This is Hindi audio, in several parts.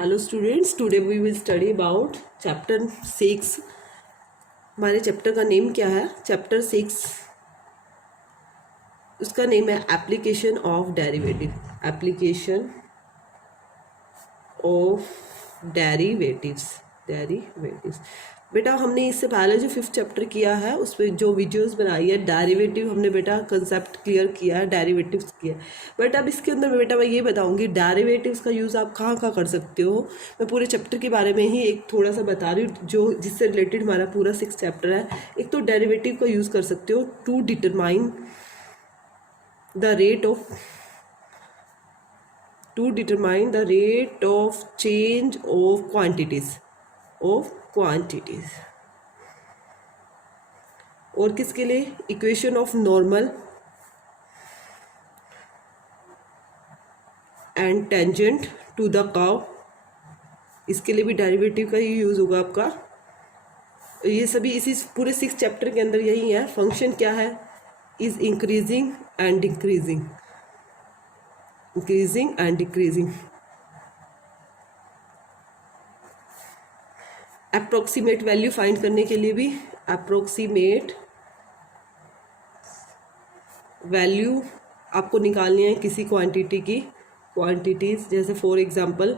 Hello students, today we will study about chapter 6. हमारे चैप्टर का नेम क्या है? चैप्टर 6 उसका नेम है application of derivative. Application of derivatives. बेटा हमने इससे पहले जो 5th चैप्टर किया है उस पर जो वीडियोस बनाई है डेरिवेटिव, हमने बेटा कंसेप्ट क्लियर किया है, डेरिवेटिव्स किया है। बट अब इसके अंदर बेटा मैं ये बताऊंगी डेरिवेटिव्स का यूज़ आप कहाँ कहाँ कर सकते हो। मैं पूरे चैप्टर के बारे में ही एक थोड़ा सा बता रही हूँ जो जिससे रिलेटेड हमारा पूरा 6th चैप्टर है। एक तो डेरिवेटिव का यूज़ कर सकते हो to determine the rate of change of quantities. और किसके लिए? Equation of normal and tangent to the curve, इसके लिए भी डेरिवेटिव का ही यूज़ होगा आपका। ये सभी इसी पूरे 6th चैप्टर के अंदर यही है। फंक्शन क्या है? Is increasing and decreasing, approximate value find करने के लिए भी अप्रोक्सीमेट वैल्यू आपको निकालनी है किसी क्वांटिटी की। क्वांटिटीज़ जैसे फॉर एग्जांपल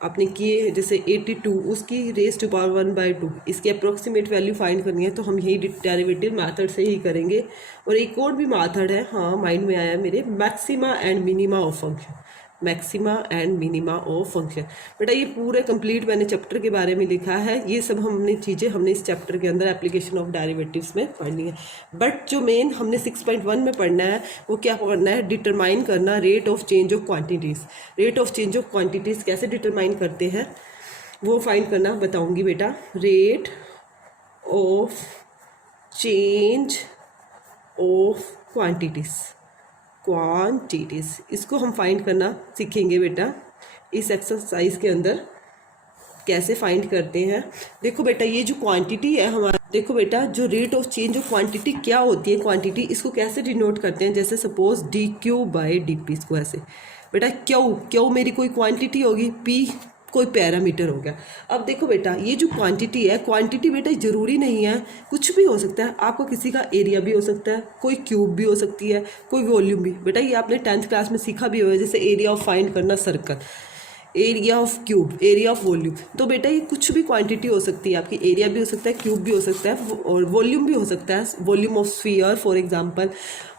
आपने किए जैसे 82, उसकी रेज टू पावर 1/2, इसकी अप्रोक्सीमेट वैल्यू फाइंड करनी है तो हम यही डेरिवेटिव मेथड से ही करेंगे। और एक और भी मेथड है, हाँ माइंड में आया मेरे, maxima and minima of function. बेटा ये पूरे कंप्लीट मैंने चैप्टर के बारे में लिखा है। ये सब हमने चीज़ें हमने इस चैप्टर के अंदर एप्लीकेशन ऑफ डेरिवेटिव्स में पढ़नी है। बट जो मेन हमने 6.1 में पढ़ना है वो क्या पढ़ना है? डिटरमाइन करना rate of change of quantities. कैसे डिटरमाइन करते हैं वो फाइंड करना बताऊँगी बेटा। Rate of change of quantities इसको हम फाइंड करना सीखेंगे बेटा इस एक्सरसाइज के अंदर। कैसे फाइंड करते हैं? देखो बेटा ये जो क्वांटिटी है हमारा, देखो बेटा जो rate of change of quantity क्या होती है, क्वांटिटी इसको कैसे डिनोट करते हैं? जैसे सपोज dq/dp, इसको ऐसे बेटा क्यू मेरी कोई क्वांटिटी होगी, p कोई पैरामीटर हो गया। अब देखो बेटा ये जो क्वांटिटी है, क्वांटिटी बेटा ज़रूरी नहीं है, कुछ भी हो सकता है। आपको किसी का एरिया भी हो सकता है, कोई क्यूब भी हो सकती है, कोई वॉल्यूम भी। बेटा ये आपने 10th क्लास में सीखा भी होगा, जैसे एरिया ऑफ फाइंड करना circle, area of cube, area of volume. तो बेटा ये कुछ भी क्वांटिटी हो सकती है आपकी, एरिया भी हो सकता है, क्यूब भी हो सकता है और वॉल्यूम भी हो सकता है, volume of sphere for example.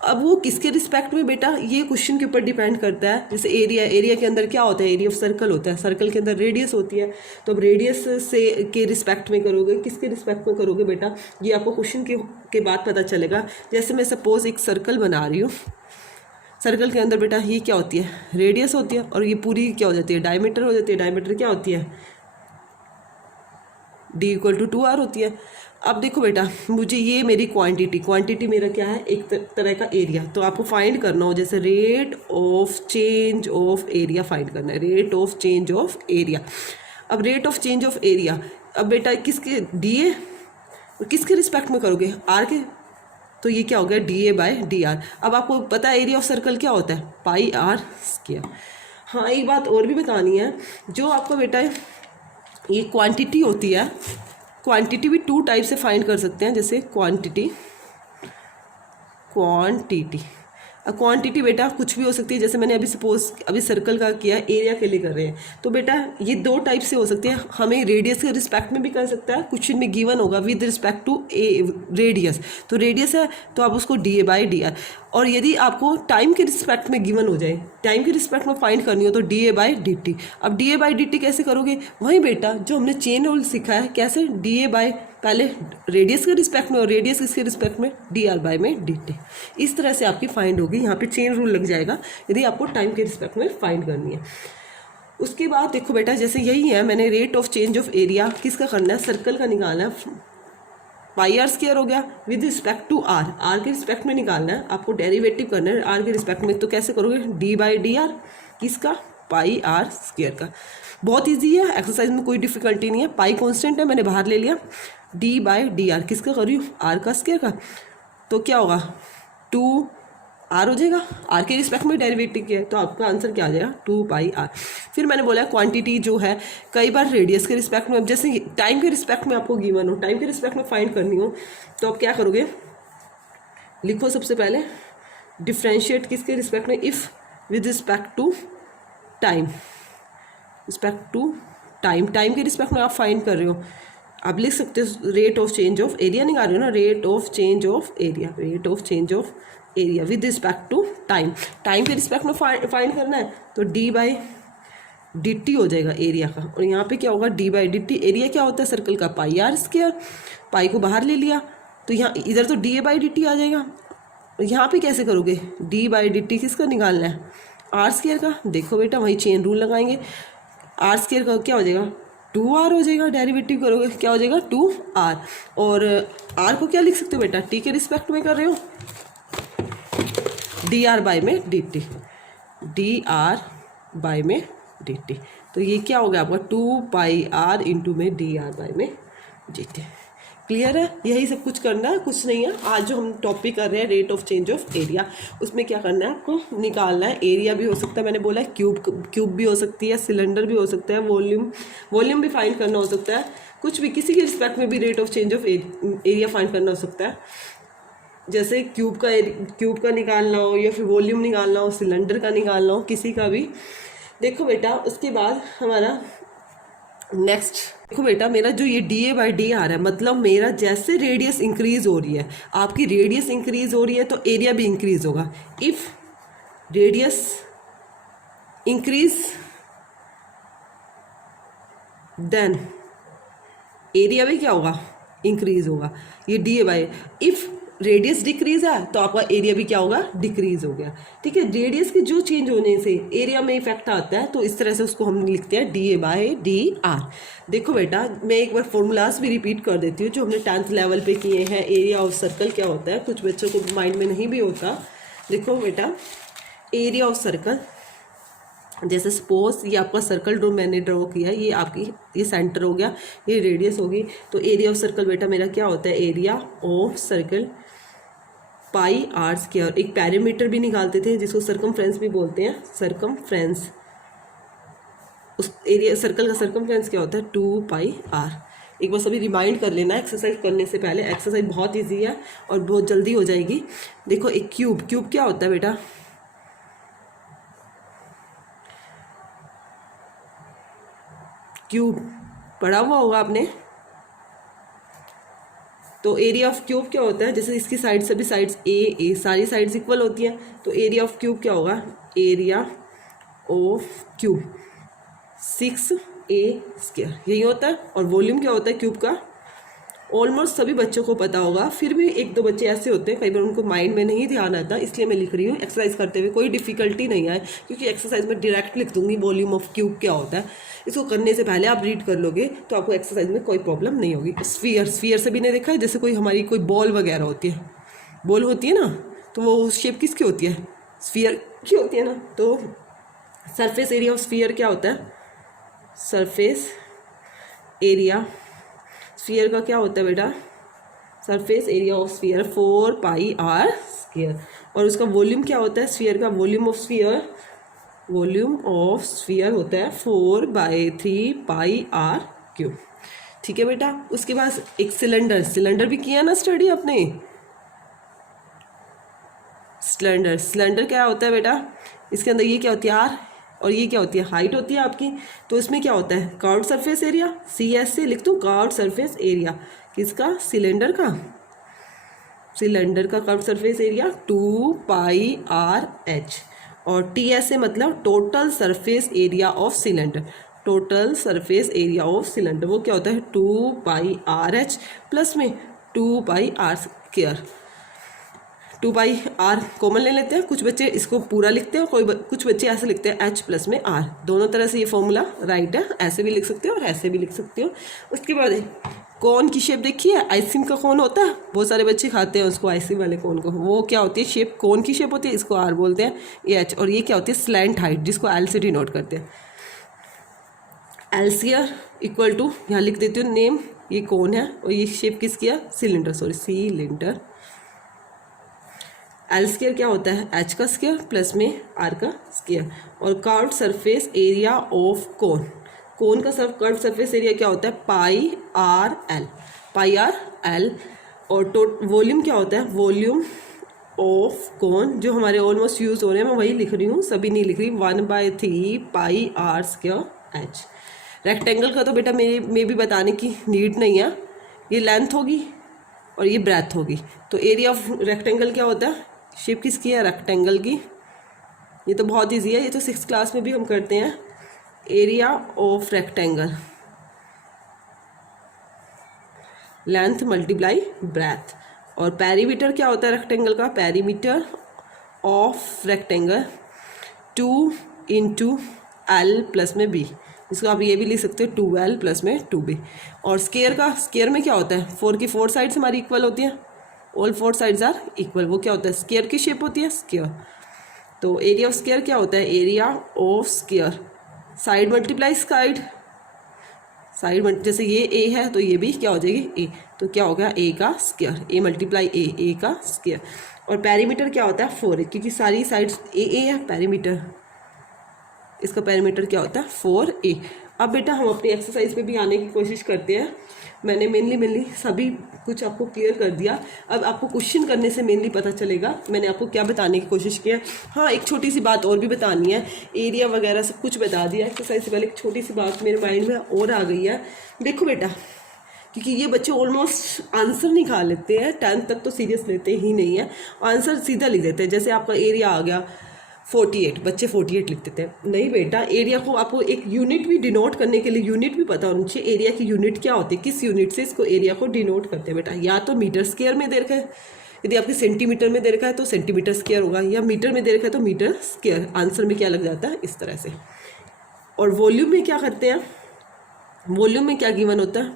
अब वो किसके रिस्पेक्ट में बेटा, ये क्वेश्चन के ऊपर डिपेंड करता है। जैसे एरिया के अंदर क्या होता है? एरिया ऑफ सर्कल होता है, सर्कल के अंदर रेडियस होती है। तो अब रेडियस से के रिस्पेक्ट में करोगे, किसके रिस्पेक्ट में करोगे बेटा, ये आपको क्वेश्चन के बाद पता चलेगा। जैसे मैं सपोज एक सर्कल बना रही हूँ, सर्कल के अंदर बेटा ये क्या होती है? रेडियस होती है, और ये पूरी क्या हो जाती है? डायमीटर हो जाती है। डायमीटर क्या होती है? d = 2r होती है। अब देखो बेटा मुझे ये मेरी क्वांटिटी मेरा क्या है? एक तरह का एरिया। तो आपको फाइंड करना हो, जैसे rate of change of area find करना है, rate of change of area. अब rate of change of area, अब बेटा किसके? dA, किसके रिस्पेक्ट में करोगे? r के। तो ये क्या हो गया? dA/dr। अब आपको पता है एरिया ऑफ सर्कल क्या होता है? πr²। हाँ एक बात और भी बतानी है, जो आपको बेटा ये क्वांटिटी होती है, क्वांटिटी भी 2 टाइप से फाइंड कर सकते हैं। जैसे क्वांटिटी बेटा कुछ भी हो सकती है। जैसे मैंने अभी सर्कल का किया, एरिया के लिए कर रहे हैं, तो बेटा ये 2 टाइप से हो सकते हैं। हमें रेडियस के रिस्पेक्ट में भी कर सकता है, क्वेश्चन में गिवन होगा विद रिस्पेक्ट टू रेडियस। तो रेडियस है तो आप उसको dA/dr। और यदि आपको टाइम के रिस्पेक्ट में गिवन हो जाए, टाइम के रिस्पेक्ट में फाइंड करनी हो, तो dA/dt। अब dA/dt कैसे करोगे? वही बेटा जो हमने चेन रूल सीखा है, कैसे? पहले रेडियस के रिस्पेक्ट में और रेडियस किसके रिस्पेक्ट में? dr/dt। इस तरह से आपकी फाइंड होगी। यहाँ पे चेन रूल लग जाएगा यदि आपको टाइम के रिस्पेक्ट में फाइंड करनी है। उसके बाद देखो बेटा जैसे यही है, मैंने rate of change of area किसका करना है? सर्कल का निकालना है। πr² हो गया विद रिस्पेक्ट टू r के रिस्पेक्ट में निकालना है आपको, डेरिवेटिव करना है r के रिस्पेक्ट में। तो कैसे करोगे? d/dr किसका? πr² का। बहुत इजी है, एक्सरसाइज में कोई डिफिकल्टी नहीं है। पाई कांस्टेंट है, मैंने बाहर ले लिया। d/dr किसका कर रही हूँ? r² का। तो क्या होगा? 2 आर हो जाएगा, आर के रिस्पेक्ट में डेरिवेटिव किया है तो आपका आंसर क्या आ जाएगा 2πr। फिर मैंने बोला क्वांटिटी जो है कई बार रेडियस के रिस्पेक्ट में, अब जैसे टाइम के रिस्पेक्ट में आपको गिवन हो, टाइम के रिस्पेक्ट में फाइंड करनी हो तो आप क्या करोगे, लिखो सबसे पहले डिफ्रेंशिएट किसके रिस्पेक्ट में, if with respect to time, respect to time, time के रिस्पेक्ट में आप फाइंड कर रहे हो, आप लिख सकते हो rate of change of area निकाल रहे हो ना, rate of change of area, rate of change of area with respect to time, time के रिस्पेक्ट में फाइंड करना है तो d/dt हो जाएगा एरिया का, और यहाँ पे क्या होगा d/dt, एरिया क्या होता है सर्कल का πr², पाई को बाहर ले लिया तो यहाँ इधर तो dA/dt आ जाएगा, यहाँ पे कैसे करोगे, d/dt किसका निकालना है, r² का, देखो बेटा वही चेन रूल लगाएंगे, r² का क्या हो जाएगा 2r हो जाएगा, डेरिवेटिव करोगे क्या हो जाएगा 2r, और r को क्या लिख सकते हो बेटा, t के रिस्पेक्ट में कर रहे हो dr/dt, dr/dt, तो ये क्या हो गया आपका 2πr इंटू में dr/dt। क्लियर है, यही सब कुछ करना है, कुछ नहीं है। आज जो हम टॉपिक कर रहे हैं rate of change of area, उसमें क्या करना है आपको निकालना है, एरिया भी हो सकता है, मैंने बोला है क्यूब भी हो सकती है, सिलेंडर भी हो सकता है, वॉल्यूम भी फाइंड करना हो सकता है, कुछ भी किसी के रिस्पेक्ट में भी rate of change of area find करना हो सकता है, जैसे क्यूब का निकालना हो या फिर वॉल्यूम निकालना हो, सिलेंडर का निकालना हो, किसी का भी। देखो बेटा उसके बाद हमारा नेक्स्ट, देखो बेटा मेरा जो ये dA/d आ रहा है, मतलब मेरा जैसे रेडियस इंक्रीज हो रही है, आपकी रेडियस इंक्रीज हो रही है तो एरिया भी इंक्रीज होगा, if radius increase then area भी क्या होगा इंक्रीज होगा, ये dA/, इफ रेडियस डिक्रीज है तो आपका एरिया भी क्या होगा डिक्रीज हो गया, ठीक है। रेडियस के जो चेंज होने से एरिया में इफेक्ट आता है तो इस तरह से उसको हम लिखते हैं dA/dr। देखो बेटा मैं एक बार फॉर्मूलाज भी रिपीट कर देती हूँ जो हमने 10th लेवल पे किए हैं, एरिया ऑफ सर्कल क्या होता है, कुछ बच्चों को माइंड में नहीं भी होता। देखो बेटा एरिया ऑफ सर्कल, जैसे सपोज ये आपका सर्कल जो मैंने ड्रॉ किया, ये आपकी ये सेंटर हो गया, ये रेडियस होगी, तो एरिया ऑफ सर्कल बेटा मेरा क्या होता है, एरिया ऑफ सर्कल πr²। एक पैरामीटर भी निकालते थे जिसको सर्कमफ्रेंस भी बोलते हैं, सर्कमफ्रेंस, उस एरिया सर्कल का सर्कमफ्रेंस क्या होता है 2πr। एक बार सभी रिमाइंड कर लेना एक्सरसाइज करने से पहले, एक्सरसाइज बहुत इजी है और बहुत जल्दी हो जाएगी। देखो एक क्यूब क्या होता है बेटा, क्यूब पढ़ा हुआ होगा आपने, तो एरिया ऑफ क्यूब क्या होता है, जैसे इसकी साइड सभी साइड्स ए सारी साइड्स इक्वल होती हैं, तो एरिया ऑफ क्यूब क्या होगा, एरिया ऑफ क्यूब 6a², यही होता है। और वॉल्यूम क्या होता है क्यूब का, ऑलमोस्ट सभी बच्चों को पता होगा, फिर भी एक दो बच्चे ऐसे होते हैं कई बार उनको माइंड में नहीं ध्यान आता, इसलिए मैं लिख रही हूँ एक्सरसाइज करते हुए, कोई डिफिकल्टी नहीं आए, क्योंकि एक्सरसाइज में डायरेक्ट लिख दूंगी वॉल्यूम ऑफ क्यूब क्या होता है, इसको करने से पहले आप रीड कर लोगे तो आपको एक्सरसाइज में कोई प्रॉब्लम नहीं होगी। स्फीयर से भी नहीं देखा है, जैसे कोई हमारी कोई बॉल वगैरह होती है, बॉल होती है ना, तो वो शेप किसकी होती है, स्फीयर की होती है ना, तो सरफेस एरिया ऑफ स्फीयर क्या होता है, सरफेस एरिया स्फीयर का क्या होता है बेटा, surface area of sphere 4πr², और उसका वॉल्यूम क्या होता है स्फीयर का, वॉल्यूम ऑफ स्फीयर होता है 4/3πr³। ठीक है बेटा। उसके बाद एक सिलेंडर भी किया ना स्टडी आपने, सिलेंडर क्या होता है बेटा, इसके अंदर ये क्या होती है आर, और ये क्या होती है हाइट होती है आपकी, तो इसमें क्या होता है कर्व्ड सरफेस एरिया, CS से लिख दो कर्व्ड सरफेस एरिया किसका, सिलेंडर का कर्व्ड सरफेस एरिया 2πRH, और TS से मतलब total surface area of cylinder, वो क्या होता है 2πRH प्लस में 2πr²। 2πr कॉमन ले लेते हैं, कुछ बच्चे इसको पूरा लिखते हैं, कुछ बच्चे ऐसे लिखते हैं H प्लस में R, दोनों तरह से ये फॉर्मूला राइट है, ऐसे भी लिख सकते हो और ऐसे भी लिख सकते हो। उसके बाद कौन की शेप देखी है, आइसक्रीम का कौन होता है, बहुत सारे बच्चे खाते हैं उसको, आइसक्रीम वाले कौन को, वो क्या होती है शेप, कौन की शेप होती है, इसको R बोलते हैं, ये H, और ये क्या होती है स्लैंट हाइट जिसको L से डिनोट करते हैं। LCR इक्वल टू, यहाँ लिख देती हूँ नेम, ये कौन है और ये शेप किसकी है, सिलेंडर। एल स्क्वायर क्या होता है, एच का स्क्वायर प्लस में आर का स्क्वायर। और curved surface area of cone, cone का कर्व्ड सरफेस एरिया क्या होता है, pi R L, pi R L. और वॉल्यूम क्या होता है, वॉल्यूम ऑफ कोन, जो हमारे ऑलमोस्ट यूज़ हो रहे हैं, मैं वही लिख रही हूँ, सभी नहीं लिख रही, 1/3 पाई आर स्क्वायर एच। रेक्टेंगल का तो बेटा में भी बताने की नीड नहीं है, ये लेंथ होगी और ये ब्रेथ होगी। तो एरिया ऑफ रेक्टेंगल क्या होता है, शेप किसकी है, रेक्टेंगल की। ये तो बहुत ईजी है, ये तो 6th क्लास में भी हम करते हैं। Area of rectangle, length multiply breath. और पेरीमीटर क्या होता है रेक्टेंगल का, perimeter of rectangle 2 × L plus में B, इसको आप ये भी लिख सकते हो 2L प्लस में 2B। और स्केयर का, स्केयर में क्या होता है, 4 की 4 साइड्स हमारी इक्वल होती हैं, ऑल 4 साइड्स आर इक्वल, वो क्या होता है, स्केयर की शेप होती है स्केयर। तो एरिया ऑफ स्केयर क्या होता है, area of square side multiply side, side जैसे ये ए है तो ये भी क्या हो जाएगी ए, तो क्या हो गया ए का स्क्वायर, ए मल्टीप्लाई ए का स्क्वायर। और पेरीमीटर क्या होता है 4A, क्योंकि सारी साइड्स ए है, पेरीमीटर इसका पेरीमीटर क्या होता है 4A। अब बेटा हम अपनी एक्सरसाइज पे भी आने की कोशिश करते हैं। मैंने मेनली सभी कुछ आपको क्लियर कर दिया। अब आपको क्वेश्चन करने से मेनली पता चलेगा मैंने आपको क्या बताने की कोशिश किया। हाँ, एक छोटी सी बात और भी बतानी है, एरिया वगैरह सब कुछ बता दिया एक्सरसाइज से पहले। एक छोटी सी बात मेरे माइंड में और आ गई है, देखो बेटा, क्योंकि ये बच्चे ऑलमोस्ट आंसर निकाल लेते हैं, 10th तक तो सीरियस लेते ही नहीं है, आंसर सीधा लिख देते हैं। जैसे आपका एरिया आ गया 48, बच्चे 48 लिख देते हैं। नहीं बेटा, एरिया को आपको एक यूनिट भी डिनोट करने के लिए यूनिट भी पता होनी चाहिए। एरिया की यूनिट क्या होती है, किस यूनिट से इसको एरिया को डिनोट करते हैं बेटा। या तो मीटर स्क्वायर में दे रखा है, यदि आपके सेंटीमीटर में दे रखा है तो सेंटीमीटर स्क्वायर होगा, या मीटर में दे रखा है तो मीटर स्क्वायर। आंसर में क्या लग जाता है इस तरह से। और वॉल्यूम में क्या करते हैं, वॉल्यूम में क्या गिवन होता है,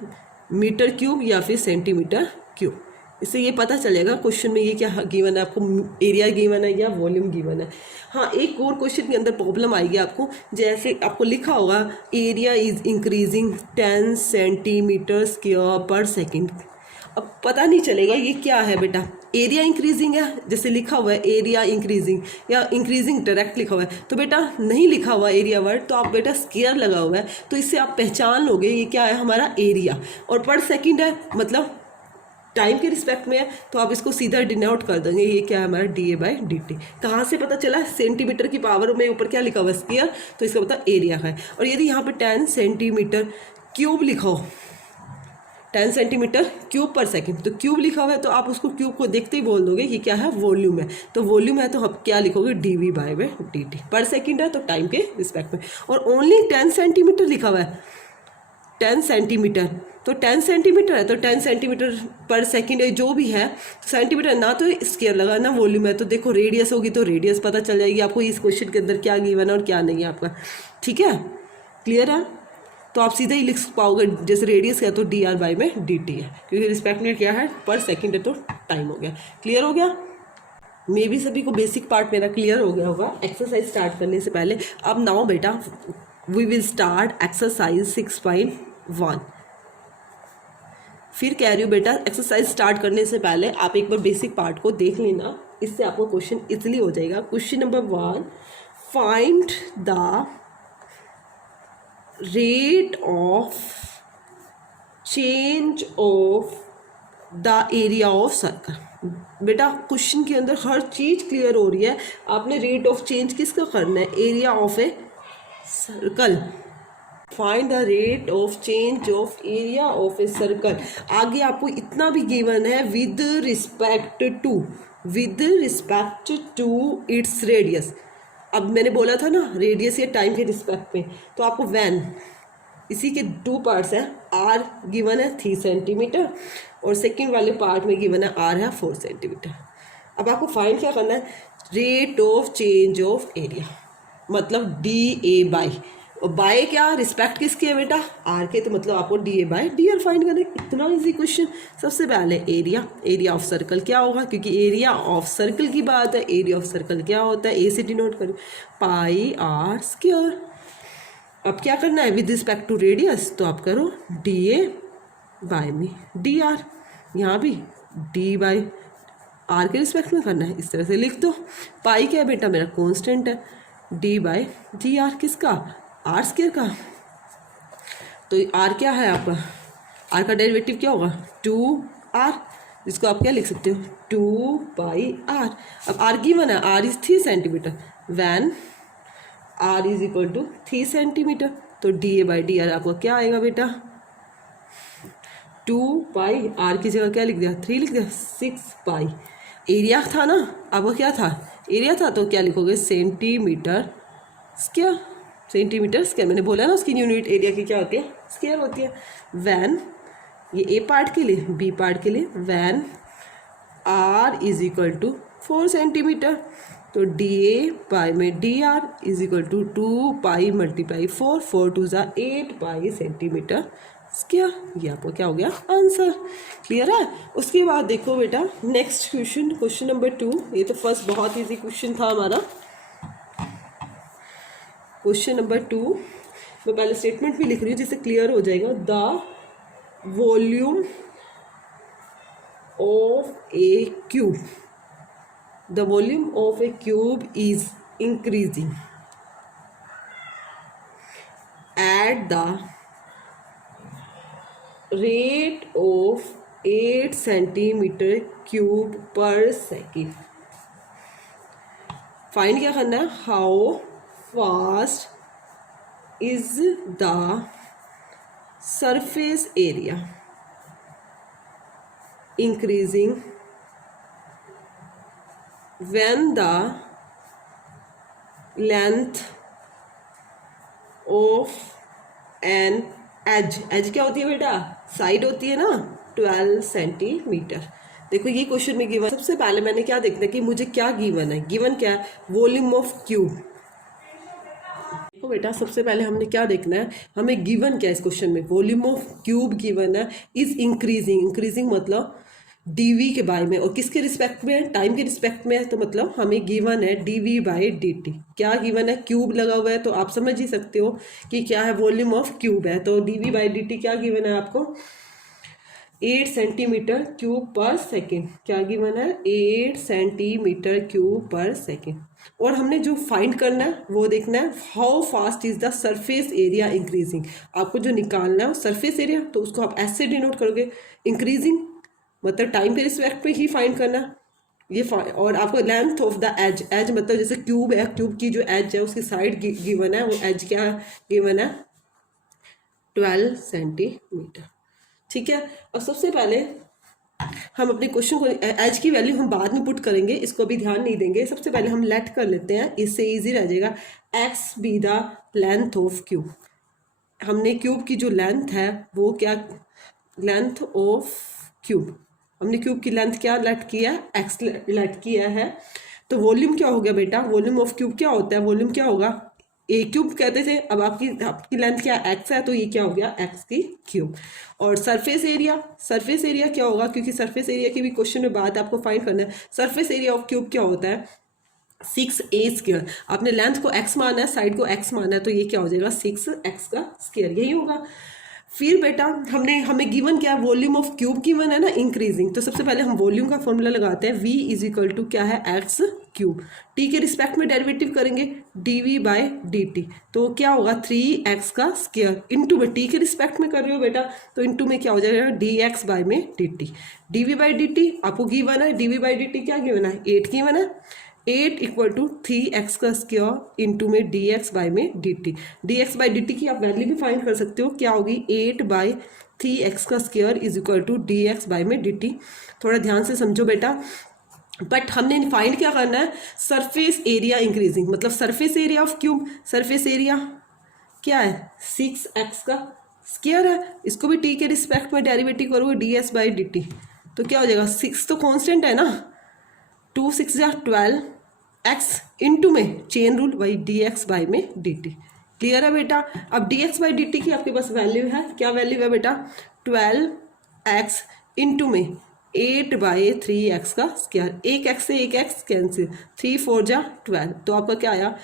मीटर क्यूब या फिर सेंटीमीटर क्यूब। इससे ये पता चलेगा क्वेश्चन में ये क्या गिवन है आपको, एरिया गिवन है या वॉल्यूम गिवन है। हाँ, एक और क्वेश्चन के अंदर प्रॉब्लम आएगी आपको, जैसे आपको लिखा होगा area is increasing 10 centimetre square पर सेकेंड। अब पता नहीं चलेगा ये क्या है बेटा, एरिया इंक्रीजिंग है जैसे लिखा हुआ है एरिया इंक्रीजिंग, या इंक्रीजिंग डायरेक्ट लिखा हुआ है, तो बेटा नहीं लिखा हुआ एरिया वर्ड, तो आप बेटा स्क्वायर लगा हुआ है, तो इससे आप पहचान लोगे ये क्या है हमारा एरिया। और पर सेकंड है, मतलब टाइम के रिस्पेक्ट में है, तो आप इसको सीधा डिनोट कर देंगे ये क्या है हमारा DA/DT। कहाँ से पता चला, सेंटीमीटर की पावर में ऊपर क्या लिखा हुआ है स्क्वायर, तो इसका मतलब एरिया है। और यदि यहाँ पे 10 सेंटीमीटर क्यूब लिखा हो, 10 सेंटीमीटर क्यूब पर सेकंड, तो क्यूब लिखा हुआ है तो आप उसको क्यूब को देखते ही बोल दोगे कि क्या है, वॉल्यूम है। तो वॉल्यूम है तो आप क्या लिखोगे, dV/dt। पर सेकंड है तो टाइम के रिस्पेक्ट में। और ओनली 10 सेंटीमीटर लिखा हुआ है, 10 सेंटीमीटर, तो 10 सेंटीमीटर है तो 10 सेंटीमीटर पर सेकंड है, जो भी है सेंटीमीटर ना तो स्क्वायर लगा ना वॉल्यूम है। तो देखो रेडियस होगी तो रेडियस पता चल जाएगी आपको इस क्वेश्चन के अंदर क्या गिवन है और क्या नहीं है आपका। ठीक है, क्लियर है। तो आप सीधे ही लिख पाओगे, जैसे रेडियस है तो dR/dt है, क्योंकि रिस्पेक्ट में क्या है पर सेकंड है तो टाइम हो गया। क्लियर हो गया, मे भी सभी को बेसिक पार्ट मेरा क्लियर हो गया होगा एक्सरसाइज स्टार्ट करने से पहले। अब नाउ बेटा वी विल स्टार्ट एक्सरसाइज 6.1। फिर कह रही हूँ बेटा एक्सरसाइज स्टार्ट करने से पहले आप एक बार बेसिक पार्ट को देख लेना, इससे आपको क्वेश्चन इजीली हो जाएगा। Question number 1, find the rate of change of the area of circle. बेटा क्वेश्चन के अंदर हर चीज़ क्लियर हो रही है, आपने रेट ऑफ चेंज किसका करना है, area of a circle. Find the rate of change of area of a circle. आगे आपको इतना भी गिवन है with respect to its radius. अब मैंने बोला था ना रेडियस या टाइम के रिस्पेक्ट में, तो आपको व्हेन इसी के 2 पार्ट्स हैं, आर गिवन है 3 सेंटीमीटर और सेकंड वाले पार्ट में गिवन है आर है 4 सेंटीमीटर। अब आपको फाइंड क्या करना है, rate of change of area, मतलब DA/, और बाय क्या रिस्पेक्ट किसके है बेटा, आर के, तो मतलब आपको DA/dr फाइंड करना है। इतना इजी क्वेश्चन। सबसे पहले एरिया ऑफ सर्कल क्या होगा, क्योंकि एरिया ऑफ सर्कल की बात है। एरिया ऑफ सर्कल क्या होता है, ए से डिनोट करें, πr²। अब क्या करना है विद रिस्पेक्ट टू रेडियस, तो आप करो DA/dr, यहाँ भी आर के रिस्पेक्ट में करना है, इस तरह से लिख दो। पाई क्या है बेटा, मेरा कांस्टेंट है, डी बाई जी आर, किसका, आर स्क्वायर का। तो आर क्या है आपका, आर का डेरिवेटिव क्या होगा, 2r, जिसको आप क्या लिख सकते हो, 2 पाई r। अब आर गिवन है, R is 3 centimetre, when R is equal to 3 centimetre, तो D A by D R आपका क्या आएगा बेटा, 2 पाई, आर की जगह क्या लिख दिया, 3 लिख दिया, 6 पाई। एरिया था ना, आपका क्या था, एरिया था, तो क्या लिखोगे, सेंटीमीटर स्क्वायर, सेंटीमीटर स्क्वायर, मैंने बोला ना उसकी यूनिट एरिया की क्या होती है, स्क्वायर होती है। वैन, ये ए पार्ट के लिए, बी पार्ट के लिए, when R is equal to 4 centimetre, तो डी ए पाई में D R is equal to 2 pi multiply 4, 4 two ज़ा 8 पाई सेंटीमीटर स्क्वायर। ये आपको क्या हो गया, आंसर। क्लियर है। उसके बाद देखो बेटा नेक्स्ट क्वेश्चन, क्वेश्चन नंबर 2। ये तो फर्स्ट बहुत इजी क्वेश्चन था हमारा। क्वेश्चन नंबर 2 मैं पहले स्टेटमेंट भी लिख रही हूँ जिससे क्लियर हो जाएगा। The volume of a cube, the volume of a cube is increasing at the rate of 8 centimeter cube per second। Find क्या करना है, how fast is the surface area increasing when the length of an edge, edge क्या होती है बेटा, साइड होती है ना, 12 सेंटीमीटर। देखो ये क्वेश्चन में गिवन, सबसे पहले मैंने क्या देखना है कि मुझे क्या गिवन है, गिवन क्या है, वॉल्यूम ऑफ क्यूब। देखो बेटा सबसे पहले हमने क्या देखना है, हमें गिवन क्या है इस क्वेश्चन में, वॉल्यूम ऑफ क्यूब गिवन है, इज इंक्रीजिंग, इंक्रीजिंग मतलब डीवी के बारे में, और किसके रिस्पेक्ट में है, टाइम के रिस्पेक्ट में है, तो मतलब हमें गिवन है डीवी बाई डी टी। क्या गिवन है, क्यूब लगा हुआ है, तो आप समझ ही सकते हो कि क्या है, वॉल्यूम ऑफ क्यूब है, तो डीवी बाई डी टी क्या गिवन है आपको, 8 सेंटीमीटर क्यूब पर सेकेंड। क्या गिवन है, 8 सेंटीमीटर क्यूब पर सेकेंड। और हमने जो फाइंड करना है वो देखना है, how fast is the surface area increasing. आपको जो निकालना है सरफेस एरिया, तो उसको आप ऐसे डिनोट करोगे, इंक्रीजिंग मतलब टाइम के रिस्पेक्ट पे ही फाइंड करना ये और आपको length of the edge, edge मतलब जैसे क्यूब है, क्यूब की जो एज है उसकी साइड गिवन है, वो एज क्या गिवन है, 12 सेंटीमीटर। ठीक है। और सबसे पहले हम अपने क्वेश्चन को, एज की वैल्यू हम बाद में पुट करेंगे, इसको अभी ध्यान नहीं देंगे। सबसे पहले हम लेट कर लेते हैं, इससे इजी रह जाएगा, x be the length of cube. हमने क्यूब की जो लेंथ है वो क्या, लेंथ ऑफ क्यूब, हमने क्यूब की लेंथ क्या लेट किया है, एक्स लेट किया है। तो वॉल्यूम क्या हो गया बेटा, वॉल्यूम ऑफ क्यूब क्या होता है, वॉल्यूम क्या होगा, ए क्यूब कहते थे, अब आपकी लेंथ क्या एक्स है, तो ये क्या हो गया, एक्स की क्यूब। और सरफेस एरिया, सरफेस एरिया क्या होगा, क्योंकि सरफेस एरिया की भी क्वेश्चन में बात आपको फाइंड करना है। सरफेस एरिया ऑफ क्यूब क्या होता है, 6a²। आपने लेंथ को x माना है, साइड को x माना है, तो ये क्या हो जाएगा, 6x का स्क्वायर, यही होगा। फिर बेटा हमें गिवन क्या है, वॉल्यूम ऑफ क्यूब गिवन है ना, इंक्रीजिंग। तो सबसे पहले हम वॉल्यूम का फॉर्मूला लगाते हैं, v इज इक्वल टू क्या है, एक्स क्यूब। t के रिस्पेक्ट में डेरिवेटिव करेंगे, dv बाई dt, तो क्या होगा 3x का स्क्वायर इंटू में, t के रिस्पेक्ट में कर रहे हो बेटा, तो इंटू में क्या हो जाएगा, dx बाई में dt। dv बाई dt आपको गिवन है, dv बाई dt क्या गिवन है, 8 गिवन है, 8 इक्वल टू 3x का स्क्वायर इंटू में dx बाई में dt। dx बाई dt की आप वैल्यू भी फाइंड कर सकते हो, क्या होगी, 8 बाई 3x का square is equal to dx by में dt। थोड़ा ध्यान से समझो बेटा, बट हमने फाइंड क्या करना है, सरफेस एरिया इंक्रीजिंग, मतलब surface area of cube, surface area क्या है, 6x का स्क्वायर है, इसको भी t के रिस्पेक्ट में डेरिवेटिव करोगे ds बाई dt, तो क्या हो जाएगा, 6 तो कांस्टेंट है ना, 2 6 या 12 x इंटू में chain rule by D x by में डी टी। क्लियर है बेटा। अब D x by D T की आपके पास वैल्यू है, क्या वैल्यू है बेटा, 12x इंटू में 8 बाई 3x का स्क्वायर, एक x से एक x कैंसिल, 3 4 जा 12, तो आपका क्या आया,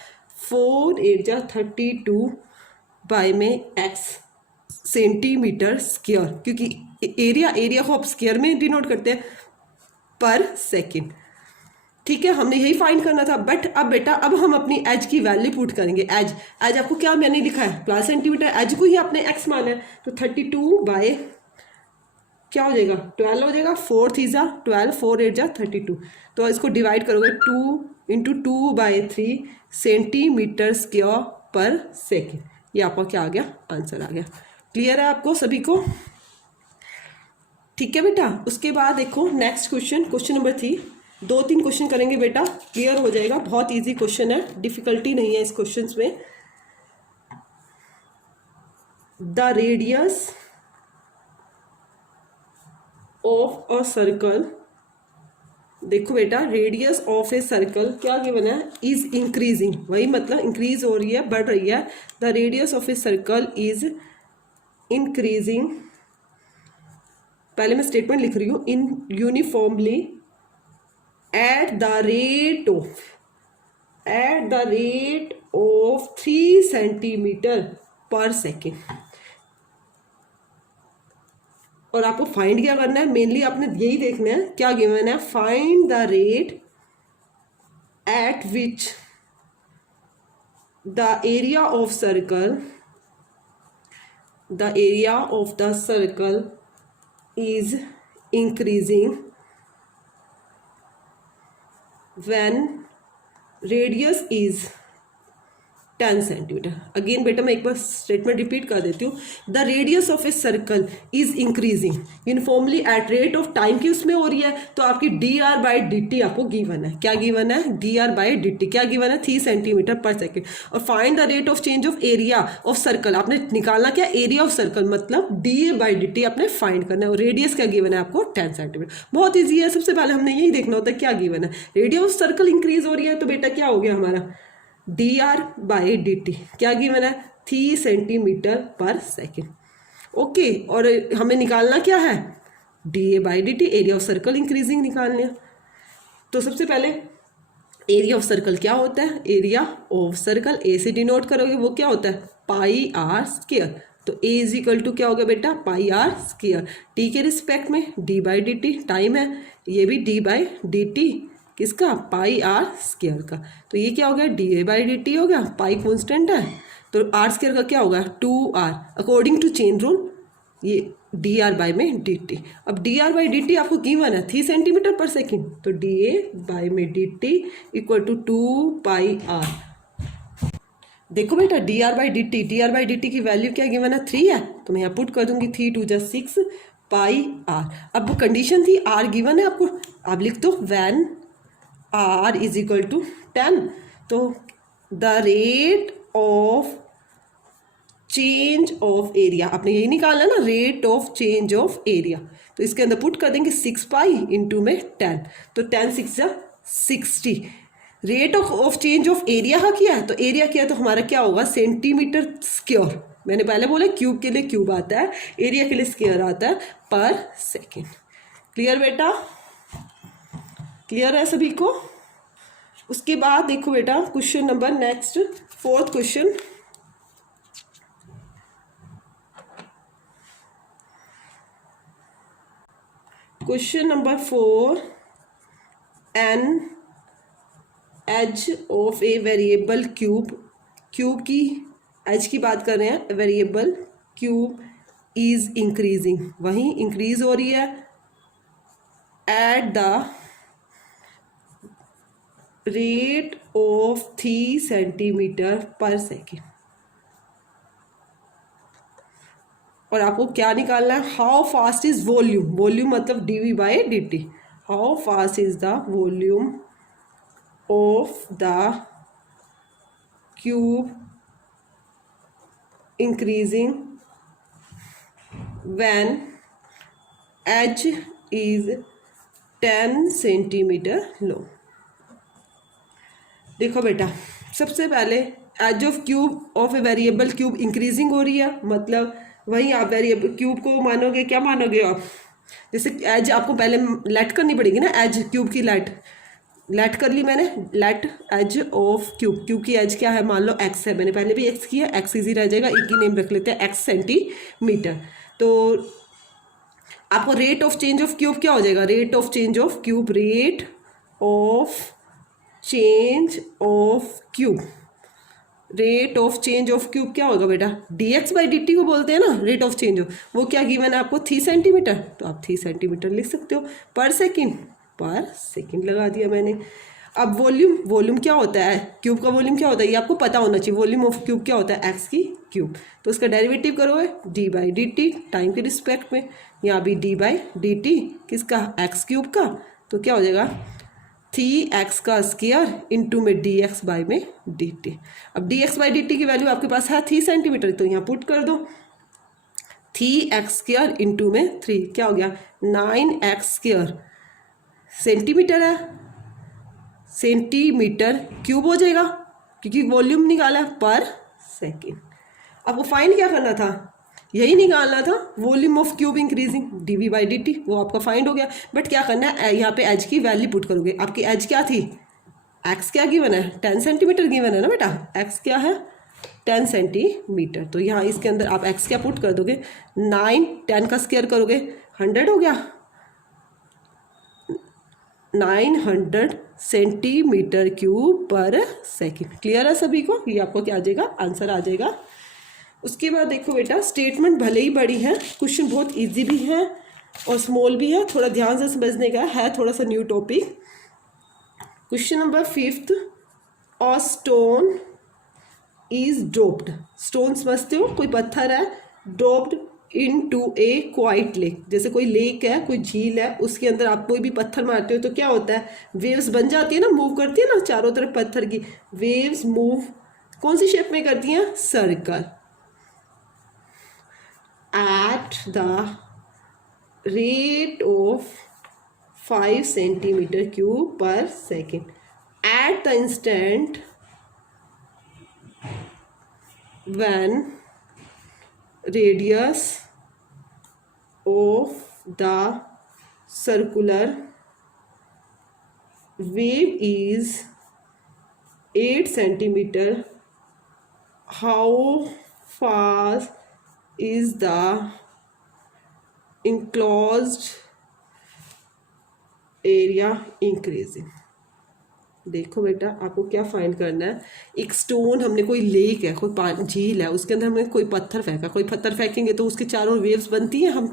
4 8 जा 32 बाई में x सेंटीमीटर स्क्वायर, क्योंकि एरिया को आप स्क्वायर में डिनोट करते हैं, पर सेकेंड। ठीक है, हमने यही फाइंड करना था। बट अब बेटा अब हम अपनी एज की वैल्यू पुट करेंगे। एज एज आपको क्या मैंने लिखा है 12 सेंटीमीटर, एज को ही आपने एक्स माना है, तो 32 बाय क्या हो जाएगा 12 हो जाएगा, 4 3 जा 12, 4 8 जा 32। तो इसको डिवाइड करोगे 2 × 2/3 सेंटीमीटर स्क्वायर पर सेकेंड। ये आपका क्या आ गया, आंसर आ गया। क्लियर है आपको सभी को? ठीक है बेटा। उसके बाद देखो next question, question number 3। 2-3 question करेंगे बेटा, क्लियर हो जाएगा। बहुत इजी क्वेश्चन है, डिफिकल्टी नहीं है इस क्वेश्चन में। The radius of a circle, देखो बेटा रेडियस ऑफ ए सर्कल क्या गिवन है, इज इंक्रीजिंग, वही मतलब इंक्रीज हो रही है, बढ़ रही है। The radius of a circle is increasing, पहले मैं स्टेटमेंट लिख रही हूं, in uniformly at the rate of 3 centimetre per second. और आपको फाइंड क्या करना है, मेनली आपने यही देखना है, क्या गिवन है, find the rate at which the area of the circle is increasing when radius is 10 centimetre. Again बेटा मैं एक बार स्टेटमेंट रिपीट कर देती हूँ। The radius of a circle is increasing uniformly eight rate of time की उसमें हो रही है, तो आपकी dr/dt आपको गिवन है। क्या गिवन है, dr/dt क्या गिवन है, 3 सेंटीमीटर पर सेकेंड। और find the rate of change of area of circle, आपने निकालना क्या, एरिया ऑफ सर्कल, मतलब da/dt आपने फाइंड करना है। और रेडियस क्या गिवन है आपको 10 सेंटीमीटर। बहुत ईजी है, सबसे पहले हमने यही देखना होता है क्या गिवन है। रेडियस ऑफ सर्कल इंक्रीज हो रही है, तो बेटा क्या हो गया हमारा dr/dt क्या गिवन है, 3 सेंटीमीटर पर सेकेंड। ओके, और हमें निकालना क्या है, da/dt, area of circle increasing निकालने। तो सबसे पहले एरिया ऑफ सर्कल क्या होता है, एरिया ऑफ सर्कल ए से डिनोट करोगे, वो क्या होता है πr²। तो a इज इक्वल टू क्या हो गया बेटा πr²। टी के रिस्पेक्ट में d/dt टाइम है, ये भी d/dt किसका πr² का। तो ये क्या हो गया da/dt हो गया, पाई कॉन्स्टेंट है, तो r² का क्या होगा 2r according to chain rule, ये dr/dt। अब dr/dt आपको गिवन है 3 सेंटीमीटर पर सेकेंड, तो da/dt इक्वल टू 2πr। देखो बेटा dr/dt की वैल्यू क्या गिवन है 3 है, तो मैं यहाँ पुट कर दूंगी 3 2 6 πr। अब वो कंडीशन थी r गिवन है आपको, आप लिख दो when r is equal to 10, तो the rate of change of area, आपने यही निकाला ना, rate of change of area. तो इसके अंदर पुट कर देंगे 6 पाई इंटू में 10, तो 10 6 जा 60। Rate of change of area का किया है, तो एरिया किया तो हमारा क्या होगा सेंटीमीटर स्क्वायर। मैंने पहले बोला क्यूब के लिए क्यूब आता है, एरिया के लिए स्क्वायर आता है पर सेकेंड। क्लियर बेटा, क्लियर है सभी को? उसके बाद देखो बेटा question number next 4th question. Question number 4, an edge of a variable cube, cube की एज की बात कर रहे हैं, वेरिएबल क्यूब इज इंक्रीजिंग, वहीं इंक्रीज हो रही है at the rate of 3 centimetre per second. और आपको क्या निकालना है, how fast is volume, volume मतलब dv/dt, how fast is the volume of the cube increasing when edge is 10 centimetre लो। देखो बेटा सबसे पहले edge of cube of a variable cube increasing हो रही है, मतलब वहीं आप वेरिएबल क्यूब को मानोगे, क्या मानोगे आप, जैसे एज आपको पहले लेट करनी पड़ेगी ना, एज क्यूब की लेट कर ली मैंने, let edge of cube, cube की एज क्या है मान लो एक्स है, मैंने पहले भी एक्स किया, एक्स इजी रह जाएगा, एक ही नेम रख लेते हैं एक्स सेंटीमीटर। तो आपको rate of change of cube क्या हो जाएगा, rate of change of cube, rate of change of cube, rate of change of cube क्या होगा बेटा, dx बाई dt को बोलते हैं ना रेट ऑफ चेंज ऑफ, वो क्या गिवन है आपको 3 सेंटीमीटर, तो आप 3 सेंटीमीटर लिख सकते हो पर सेकेंड लगा दिया मैंने। अब वॉल्यूम, वॉल्यूम क्या होता है, क्यूब का वॉल्यूम क्या होता है ये आपको पता होना चाहिए, वॉल्यूम ऑफ क्यूब क्या होता है, एक्स की क्यूब, तो उसका डेरिवेटिव करोगे D by D T time के रिस्पेक्ट में, यहाँ भी डी बाई डी टी किसका, एक्स क्यूब का, तो क्या हो जाएगा 3x का स्क्वायर इंटू में dx बाई में dt। अब dx बाई dt की वैल्यू आपके पास है 3 सेंटीमीटर, तो यहाँ पुट कर दो 3x स्क्वायर इंटू में 3 क्या हो गया 9x स्क्वायर, सेंटीमीटर है, सेंटीमीटर क्यूब हो जाएगा क्योंकि वॉल्यूम निकाला है पर सेकेंड। आपको फाइंड क्या करना था, यही निकालना था, volume of cube increasing dv by dt, वो आपका फाइंड हो गया। बट क्या करना है, यहाँ पे एज की वैल्यू पुट करोगे, आपकी एज क्या थी, x क्या गिवन है 10 सेंटीमीटर गिवन है ना बेटा, x क्या है 10 सेंटीमीटर, तो यहाँ इसके अंदर आप x क्या पुट कर दोगे 9, 10 का स्क्वायर करोगे 100 हो गया, 900 centimetre cube per second. Clear है सभी को, ये आपको क्या आ जाएगा, आंसर आ जाएगा। उसके बाद देखो बेटा, स्टेटमेंट भले ही बड़ी है, क्वेश्चन बहुत इजी भी है और स्मॉल भी है, थोड़ा ध्यान से समझने का है थोड़ा सा new topic. Question number 5, a stone is dropped, stone समझते हो कोई पत्थर है, ड्रॉप्ड इनटू ए क्वाइट लेक, जैसे कोई लेक है कोई झील है उसके अंदर आप कोई भी पत्थर मारते हो तो क्या होता है, वेव्स बन जाती है ना, मूव करती है ना चारों तरफ पत्थर की, वेव्स मूव कौन सी शेप में करती हैं, circle, at the rate of 5 centimeter cube per second at the instant when radius of the circular wave is 8 centimeter, how fast is the enclosed area increasing। देखो बेटा आपको क्या फाइंड करना है, एक स्टोन, हमने कोई लेक है कोई पानी झील है उसके अंदर हमने कोई पत्थर फेंका, कोई पत्थर फेंकेंगे तो उसके चारों वेव्स बनती हैं हम,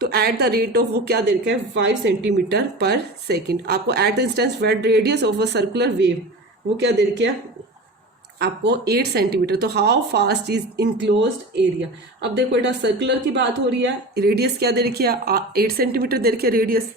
तो एट द रेट ऑफ वो क्या दे रखा है 5 सेंटीमीटर पर सेकेंड। आपको at the instance when radius of a circular wave वो क्या दे रखा है आपको 8 सेंटीमीटर, तो how fast is enclosed area. अब देखो बेटा सर्कुलर की बात हो रही है, रेडियस क्या दे रखी है 8 सेंटीमीटर दे रखी है रेडियस,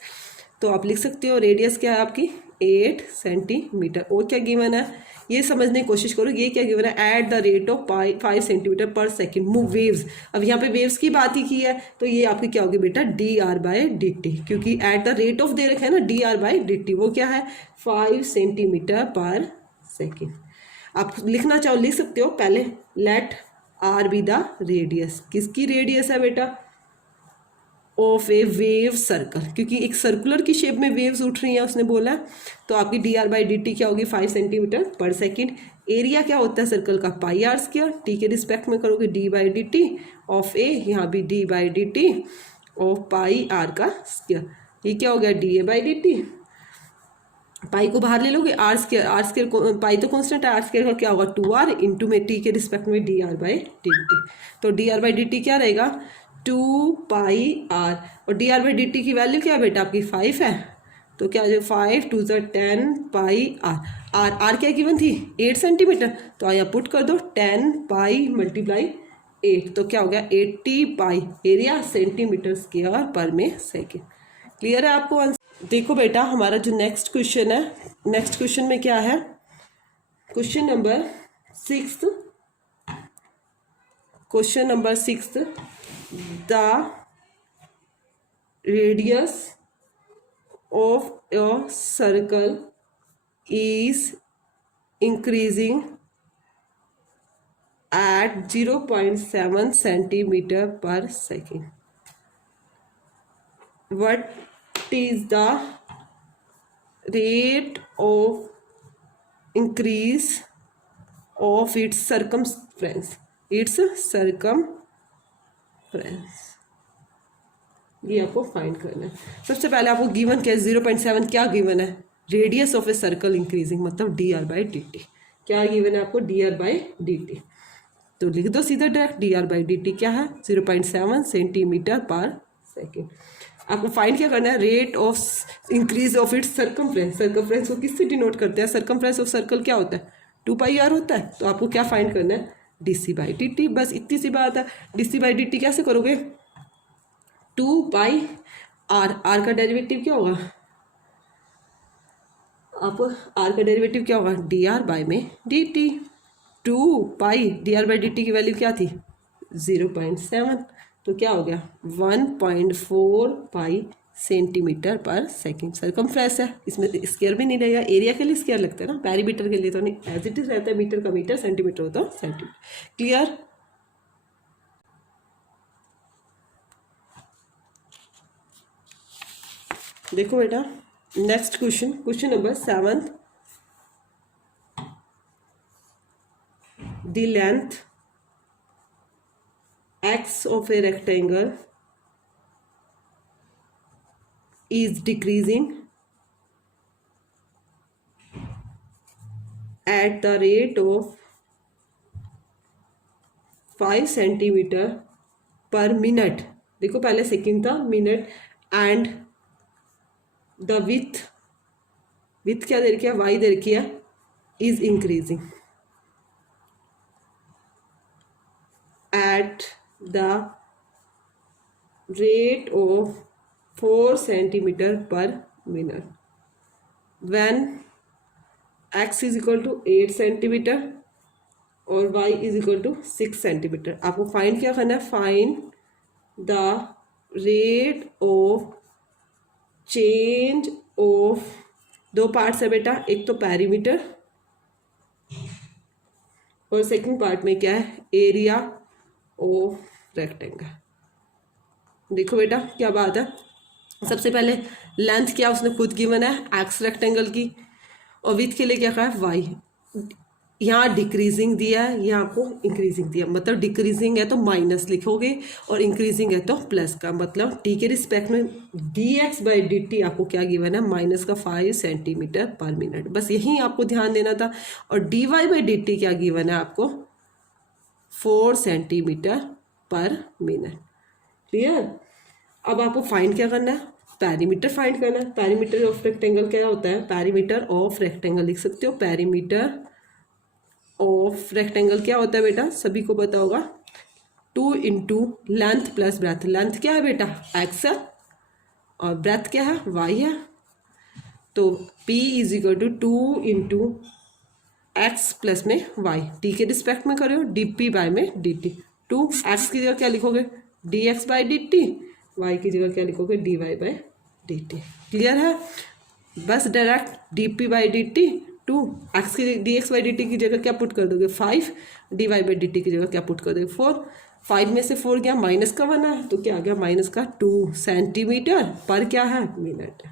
तो आप लिख सकते हो रेडियस क्या है आपकी 8 सेंटीमीटर। और क्या गिवन है ये समझने की कोशिश करो, ये क्या गिवन है at the rate of 5 centimetre per second move waves. अब यहाँ पे वेव्स की बात ही की है तो ये आपकी क्या होगी बेटा dr बाई डी टी, क्योंकि एट द रेट ऑफ दे रखा है ना dr बाई डी टी, वो क्या है 5 सेंटीमीटर पर सेकेंड। आप लिखना चाहो लिख सकते हो, पहले let R be the radius, किसकी रेडियस है बेटा ऑफ ए वेव सर्कल, क्योंकि एक सर्कुलर की शेप में वेव्स उठ रही हैं उसने बोला, तो आपकी D R by D T क्या होगी 5 सेंटीमीटर पर सेकेंड। एरिया क्या होता है सर्कल का पाई आर स्क्वायर, टी के रिस्पेक्ट में करोगे D by D T of A, यहाँ भी D by D T of pi R का स्क्वायर, ये क्या हो गया D A by D T, pi को बाहर ले लोगे आर स्क्वायर पाई तो कांस्टेंट है, आर स्क्वायर का क्या होगा 2r इंटू में टी के रिस्पेक्ट में D R by D T, तो D R by D T क्या रहेगा 2 पाई आर, और D R by D T की वैल्यू क्या है बेटा आपकी 5 है, तो क्या हो जाएगा 5 2 10 पाई आर क्या गिवन थी 8 सेंटीमीटर, तो यहाँ पुट कर दो 10 पाई मल्टीप्लाई 8, तो क्या हो गया 80 पाई एरिया सेंटीमीटर स्क्वायर पर में सेकेंड। क्लियर है आपको आंसर। देखो बेटा हमारा जो नेक्स्ट क्वेश्चन है, नेक्स्ट क्वेश्चन में क्या है, question number 6, question number 6, the radius of a circle is increasing eight 0.7 centimetre per second, what is the rate of increase of its circumference, ये आपको फाइंड करना है। सबसे पहले आपको गिवन क्या है, 0.7 क्या गिवन है, radius of a circle increasing, मतलब dr/dt। क्या गिवन है आपको, dr/dt। तो लिख दो सीधा डायरेक्ट, dr/dt क्या है, 0.7 सेंटीमीटर पर सेकेंड। आपको फाइंड क्या करना है, rate of increase of its circumference. Circumference को किससे डिनोट करते हैं, सर्कमफ्रेंस ऑफ सर्कल क्या होता है, 2πr होता है। तो आपको क्या फाइंड करना है, dc/dt। बस इतनी सी बात है। dc/dt कैसे करोगे, 2πr, r का डेरिवेटिव क्या होगा, आप r का डेरिवेटिव क्या होगा, dr/dt। 2π dr/dt की वैल्यू क्या थी, 0.7, तो क्या हो गया 1.4 पाई सेंटीमीटर पर सेकेंड। सर्कमफ्रेंस है, इसमें स्क्वायर भी नहीं रहेगा, एरिया के लिए स्क्वायर लगता है ना, पैरीमीटर के लिए तो नहीं, एज इट इज रहता है, मीटर का मीटर, सेंटीमीटर होता है सेंटीमीटर। क्लियर। देखो बेटा next question, question number 7। The length x of a rectangle is decreasing at the rate of 5 centimetre पर मिनट। देखो पहले सेकंड था, मिनट, एंड द विथ क्या दे रखी है, y दे रखी है, is increasing at the rate of 4 centimetre पर minute when x is equal to 8 centimetre और y is equal to 6 centimetre. आपको फाइंड क्या करना है, find the rate of change of, दो पार्ट्स है बेटा, एक तो पैरीमीटर और सेकंड पार्ट में क्या है, एरिया ऑफ रेक्टेंगल। देखो बेटा क्या बात है, सबसे पहले लेंथ क्या उसने खुद गिवन है, एक्स रेक्टेंगल की, और विथ के लिए क्या कहा है, वाई। यहाँ डिक्रीजिंग दिया है, यहाँ आपको इंक्रीजिंग दिया, मतलब डिक्रीजिंग है तो माइनस लिखोगे और इंक्रीजिंग है तो प्लस का, मतलब टी के रिस्पेक्ट में dx/dt आपको क्या गिवन है, माइनस का 5 सेंटीमीटर पर मिनट। बस यही आपको ध्यान देना था। और dy/dt क्या गिवन है आपको, 4 सेंटीमीटर पर मिनट। क्लियर। अब आपको फाइंड क्या करना है, पैरीमीटर फाइंड करना है। पैरीमीटर ऑफ रेक्टेंगल क्या होता है, पैरीमीटर ऑफ रेक्टेंगल लिख सकते हो। पैरीमीटर ऑफ रेक्टेंगल क्या होता है बेटा, सभी को पता होगा, 2 into length plus breadth. Length क्या है बेटा, x है, और ब्रेथ क्या है, y है। तो p इज इक्वल टू 2 इंटू एक्स प्लस में y, t के रिस्पेक्ट में करो, dp बाय में dt। 2x की जगह क्या लिखोगे, dx/dt, y की जगह क्या लिखोगे, dy/dt। क्लियर है। बस डायरेक्ट dp/dt 2, x की dx/dt की जगह क्या पुट कर दोगे, 5, dy/dt की जगह क्या पुट कर दोगे, 4। 5 में से 4 गया, माइनस का बना है, तो क्या आ गया, माइनस का 2 सेंटीमीटर पर क्या है, मिनट।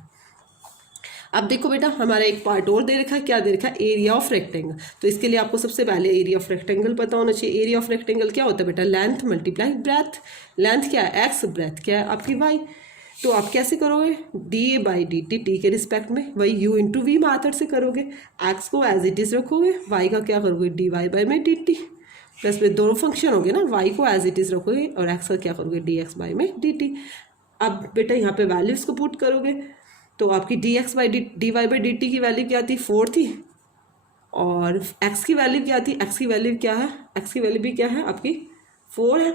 अब देखो बेटा हमारा एक पार्ट और दे रखा है, क्या दे रखा है, एरिया ऑफ रेक्टेंगल। तो इसके लिए आपको सबसे पहले एरिया ऑफ रेक्टेंगल पता होना चाहिए। एरिया ऑफ रेक्टेंगल क्या होता है बेटा, लेंथ मल्टीप्लाई ब्रेथ। लेंथ क्या है, एक्स, ब्रेथ क्या है आपकी वाई। तो आप कैसे करोगे, d/dt टी के रिस्पेक्ट में, वही u इंटू वी मैथड से करोगे। एक्स को एज इट इज रखोगे, वाई का क्या करोगे, dy/dt, प्लस में दोनों फंक्शन हो गए ना, वाई को एज इट इज रखोगे और एक्स का क्या करोगे, dx/dt। अब बेटा यहाँ पे वैल्यूज को पुट करोगे, तो आपकी dy/dt की वैल्यू क्या थी, 4 थी, और x की वैल्यू क्या थी, x की वैल्यू क्या है, x की वैल्यू भी क्या है आपकी 4 है।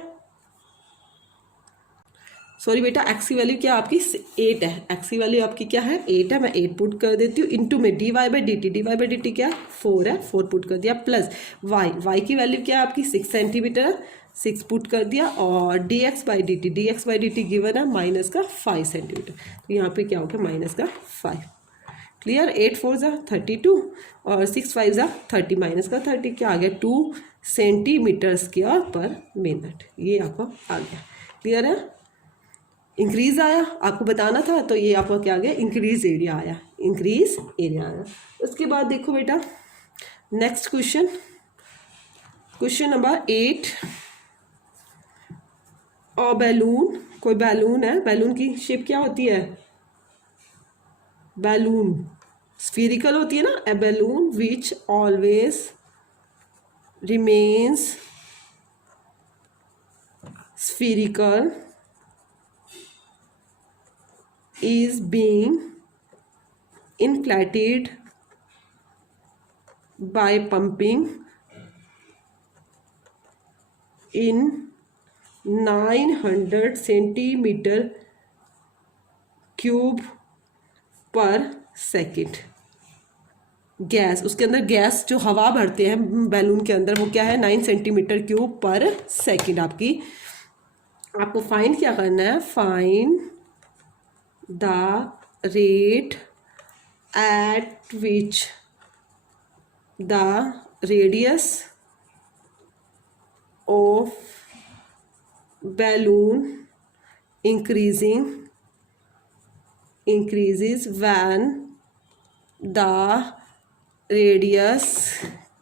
सॉरी बेटा, x की वैल्यू क्या आपकी 8 है, x की वैल्यू आपकी क्या है 8 है, मैं 8 पुट कर देती हूँ, इंटू में dy/dt क्या 4 है, 4 पुट कर दिया, प्लस y की वैल्यू क्या है आपकी 6 सेंटीमीटर है, 6 पुट कर दिया, और dx/dt गिवन है माइनस का 5 सेंटीमीटर, तो यहाँ पे क्या हो गया, माइनस का 5। क्लियर। 8 4 जा 32 और 6 5 जा 30, माइनस का 30, क्या आ गया 2 सेंटीमीटर स्क्वायर पर मिनट। ये आपको आ गया। क्लियर है। इंक्रीज आया, आपको बताना था, तो ये आपका क्या आ गया, इंक्रीज एरिया आया, इंक्रीज एरिया आया। उसके बाद देखो बेटा next question, question number 8। A balloon कोई बैलून है, बैलून की शेप क्या होती है? बैलून स्फीरिकल होती है ना। A balloon which always remains spherical is being inflated by pumping in 900 centimeter cube per second. Gas, उसके अंदर गैस जो हवा भरते हैं बैलून के अंदर, वो क्या है? 9 सेंटीमीटर क्यूब पर सेकेंड। आपको फाइंड क्या करना है? Find the rate at which the radius of balloon increases when the radius,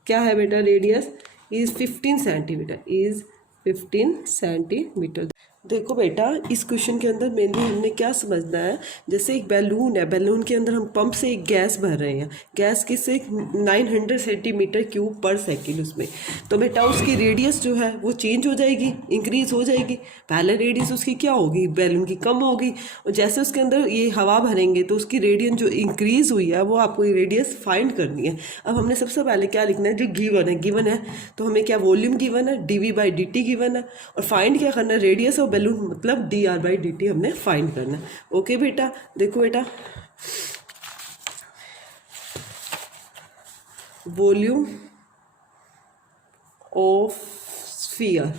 क्या है बेटा? Radius is 15 centimetre, is 15 centimetre. देखो बेटा, इस क्वेश्चन के अंदर मेनली हमने क्या समझना है, जैसे एक बैलून है, बैलून के अंदर हम पंप से एक गैस भर रहे हैं, गैस किससे? 900 सेंटीमीटर क्यूब पर सेकेंड उसमें। तो बेटा उसकी रेडियस जो है वो चेंज हो जाएगी, इंक्रीज हो जाएगी। पहले रेडियस उसकी क्या होगी? बैलून की कम होगी, और जैसे उसके अंदर ये हवा भरेंगे तो उसकी रेडियस जो इंक्रीज हुई है वो आपको रेडियस फाइंड करनी है। अब हमने सबसे पहले क्या लिखना है? जो गिवन है तो हमें क्या? वॉल्यूम गिवन है, dv/dt गिवन है, और फाइंड क्या करना है? रेडियस ऑफ बैलून मतलब dr/dt हमने फाइंड करना है। ओके बेटा, देखो बेटा, वॉल्यूम ऑफ स्फीयर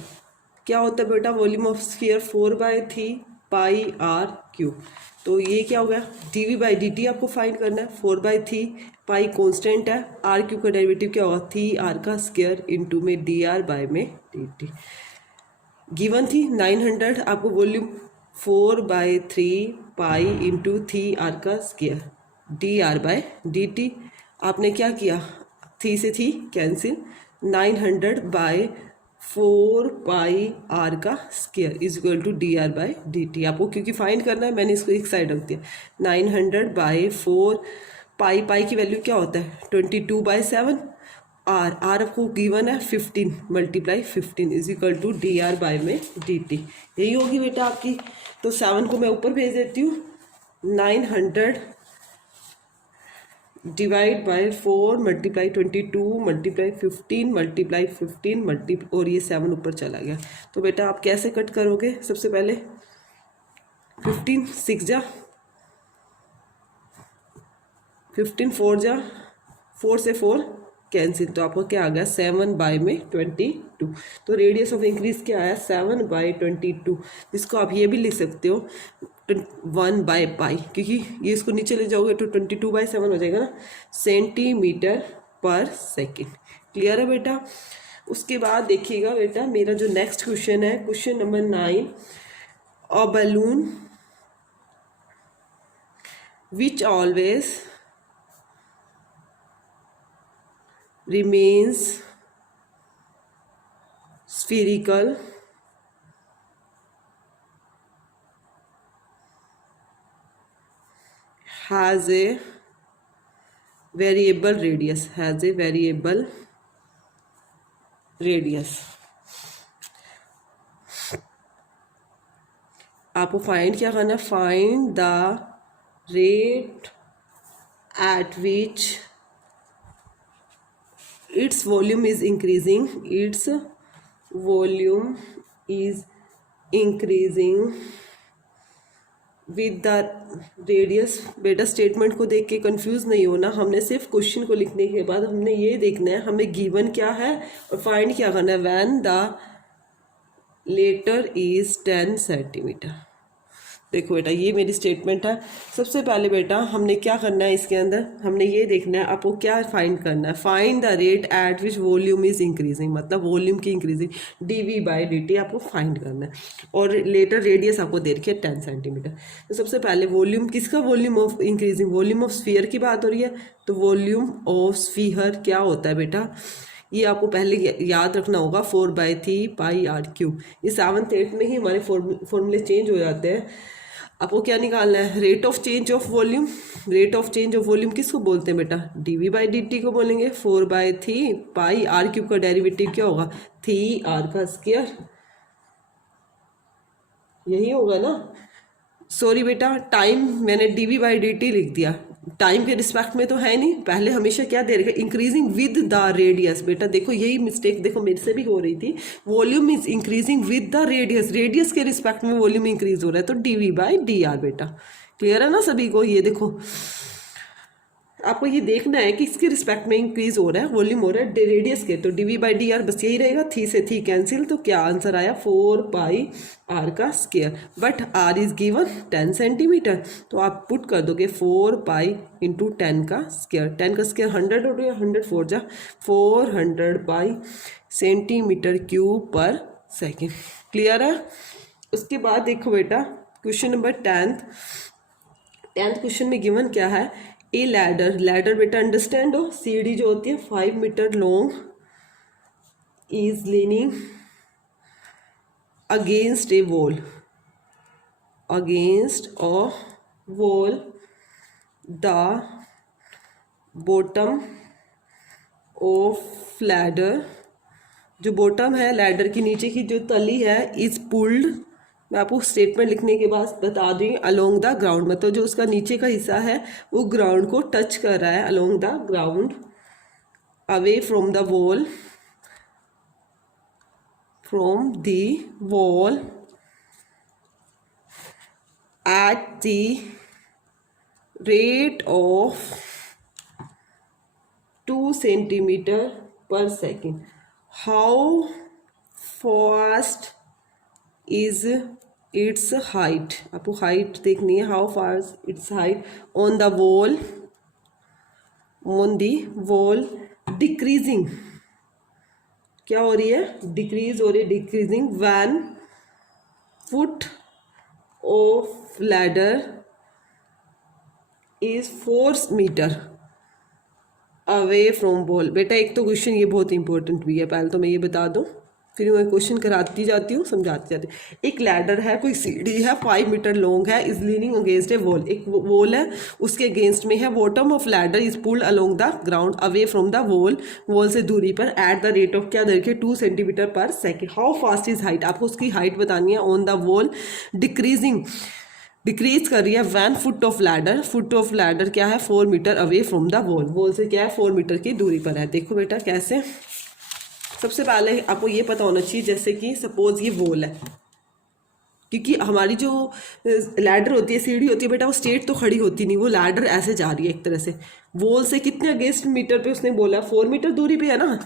क्या होता है बेटा? Volume of sphere 4/3 pi are cube. तो ये क्या हो गया? dv/dt आपको फाइंड करना है। 4/3 पाई कॉन्स्टेंट है, आर क्यूब का डेरिवेटिव क्या होगा? 3r का स्क्वायर इंटू में dr में dt। गिवन थी 900, आपको वॉल्यूम 4/3 पाई इंटू 3r का स्क्वायर dr/dt। आपने क्या किया? 3 से 3 कैंसिल, 900/4 पाई r का square is equal to dr/dt। आपको क्योंकि फाइंड करना है, मैंने इसको एक साइड रख दिया। 900/4 पाई की वैल्यू क्या होता है? 22/7। आर आपको गिवन है 15 × 15 इज इक्वल टू dr/ में dt। यही होगी बेटा आपकी। तो 7 को मैं ऊपर भेज देती हूँ। 900 divide by 4 multiply 22 multiply 15 multiply 15 और ये 7 ऊपर चला गया। तो बेटा आप कैसे कट करोगे? सबसे पहले 15 6 जा, 15 4 जा, 4 से 4 कैंसिल, तो आपको क्या आ गया? 7/22। तो रेडियस ऑफ इंक्रीज क्या आया? 7/22, जिसको आप ये भी लिख सकते हो 1/पाई, क्योंकि ये इसको नीचे ले जाओगे तो 22/7 हो जाएगा ना, सेंटीमीटर पर सेकेंड। क्लियर है बेटा? उसके बाद देखिएगा बेटा, मेरा जो नेक्स्ट क्वेश्चन है, question number 9, a balloon which always remains spherical has a variable radius, आपको फाइंड क्या करना है? Find the rate at which its volume is increasing with the radius। बेटा स्टेटमेंट को देख के कंफ्यूज नहीं होना, हमने सिर्फ क्वेश्चन को लिखने के बाद हमने ये देखना है हमें गिवन क्या है और फाइंड क्या करना है। When the latter is 10 centimetre. देखो बेटा, ये मेरी स्टेटमेंट है। सबसे पहले बेटा हमने क्या करना है, इसके अंदर हमने ये देखना है आपको क्या फाइंड करना है। Find the rate at which volume is increasing, मतलब वॉल्यूम की इंक्रीजिंग dv/dt आपको फाइंड करना है, और लेटर रेडियस आपको दे रखी है 10 सेंटीमीटर। तो सबसे पहले वॉल्यूम किसका? Volume of increasing, volume of sphere की बात हो रही है। तो वॉल्यूम ऑफ स्फीयर क्या होता है बेटा? ये आपको पहले याद रखना होगा 4/3 πr³। ये 7th 8th में ही हमारे फॉर्मूले चेंज हो जाते हैं। आपको क्या निकालना है, rate of change of volume. Rate of change of volume किसको बोलते हैं बेटा, dv/dt को बोलेंगे। 4/3 πr³ का डेरिवेटिव क्या होगा, 3r², यही होगा ना। सॉरी बेटा, टाइम मैंने dv/dt लिख दिया, टाइम के रिस्पेक्ट में तो है नहीं, पहले हमेशा क्या दे रखा है, इंक्रीजिंग विद द रेडियस। बेटा देखो यही मिस्टेक देखो मेरे से भी हो रही थी, volume is increasing with the radius, radius के रिस्पेक्ट में वॉल्यूम इंक्रीज हो रहा है, तो dv/dr। बेटा क्लियर है ना सभी को। ये देखो आपको ये देखना है कि इसके रिस्पेक्ट में इंक्रीज हो रहा है, वॉल्यूम हो रहा है रेडियस के, तो dv/dr बस यही रहेगा, थी से थी कैंसिल, तो क्या आंसर आया 4πr²। But r is given 10 centimetre, तो आप पुट कर दोगे 4π × 10²। 10² 100 हो गया, 100 4 जा 400 π cm³/s। क्लियर है। उसके बाद देखो बेटा क्वेश्चन नंबर 10th क्वेश्चन में गिवन क्या है, ए लैडर। लैडर बेटा अंडरस्टैंड हो, सीढ़ी जो होती है 5 metre long is leaning against a wall, against a wall, the bottom of ladder, जो बॉटम है लैडर की नीचे की जो तली है, इज पुल्ड, मैं आपको स्टेटमेंट लिखने के बाद बता दूँ, अलोंग द ग्राउंड, मतलब जो उसका नीचे का हिस्सा है वो ग्राउंड को टच कर रहा है, along the ground, away from the wall, from the wall, at the rate of 2 cm/s। How fast is its height, आपको हाइट देखनी है, how fast its height on the wall, on the wall, decreasing, क्या हो रही है, डिक्रीज हो रही है, decreasing, when foot of ladder is 4 metre away from wall. बेटा एक तो क्वेश्चन ये बहुत इंपॉर्टेंट भी है, पहले तो मैं ये बता दूं, फिर मैं क्वेश्चन कराती जाती हूँ, समझाती जाती हूँ। एक लैडर है, कोई सीढ़ी है, 5 मीटर लॉन्ग है, is leaning against a wall, एक वॉल है उसके अगेंस्ट में है, bottom of ladder is pulled along the ground away from the wall, wall से दूरी पर, एट द रेट ऑफ क्या देखिए 2 cm/s। How fast is height, आपको उसकी हाइट बतानी है, on the wall, decreasing, decrease कर रही है, when foot of ladder, foot of ladder क्या है 4 metre away from the wall, wall से क्या है 4 मीटर की दूरी पर है। देखो बेटा कैसे, सबसे पहले आपको ये पता होना चाहिए, जैसे कि सपोज ये वॉल है, क्योंकि हमारी जो लैडर होती है, सीढ़ी होती है बेटा, वो स्ट्रेट तो खड़ी होती नहीं, वो लैडर ऐसे जा रही है एक तरह से, वॉल से कितने अगेंस्ट मीटर पे उसने बोला, 4 मीटर दूरी पे है ना।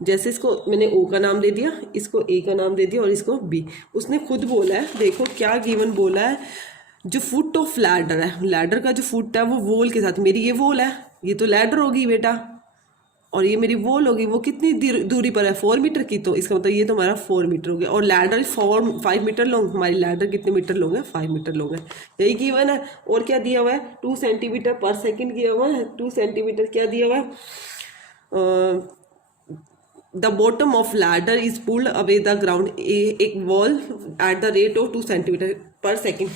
जैसे इसको मैंने ओ का नाम दे दिया, इसको ए का नाम दे दिया और इसको बी, उसने खुद बोला है, देखो क्या गिवन बोला है, जो फुट ऑफ लैडर है, लैडर का जो फुट है वो वॉल के साथ, मेरी ये वॉल है, ये तो लैडर होगी बेटा, और ये मेरी वॉल होगी, वो कितनी दूरी पर है 4 मीटर की, तो इसका मतलब ये तो हमारा 4 मीटर हो गया, और लैडर 5 मीटर लॉन्ग, हमारी लैडर कितने मीटर लॉन्ग है 5 मीटर लॉन्ग है, यही गिवन है। और क्या दिया हुआ है 2 cm/s दिया हुआ है, 2 सेंटीमीटर क्या दिया हुआ है, the bottom of ladder is pulled away the ground, एक wall at the rate of 2 cm/s।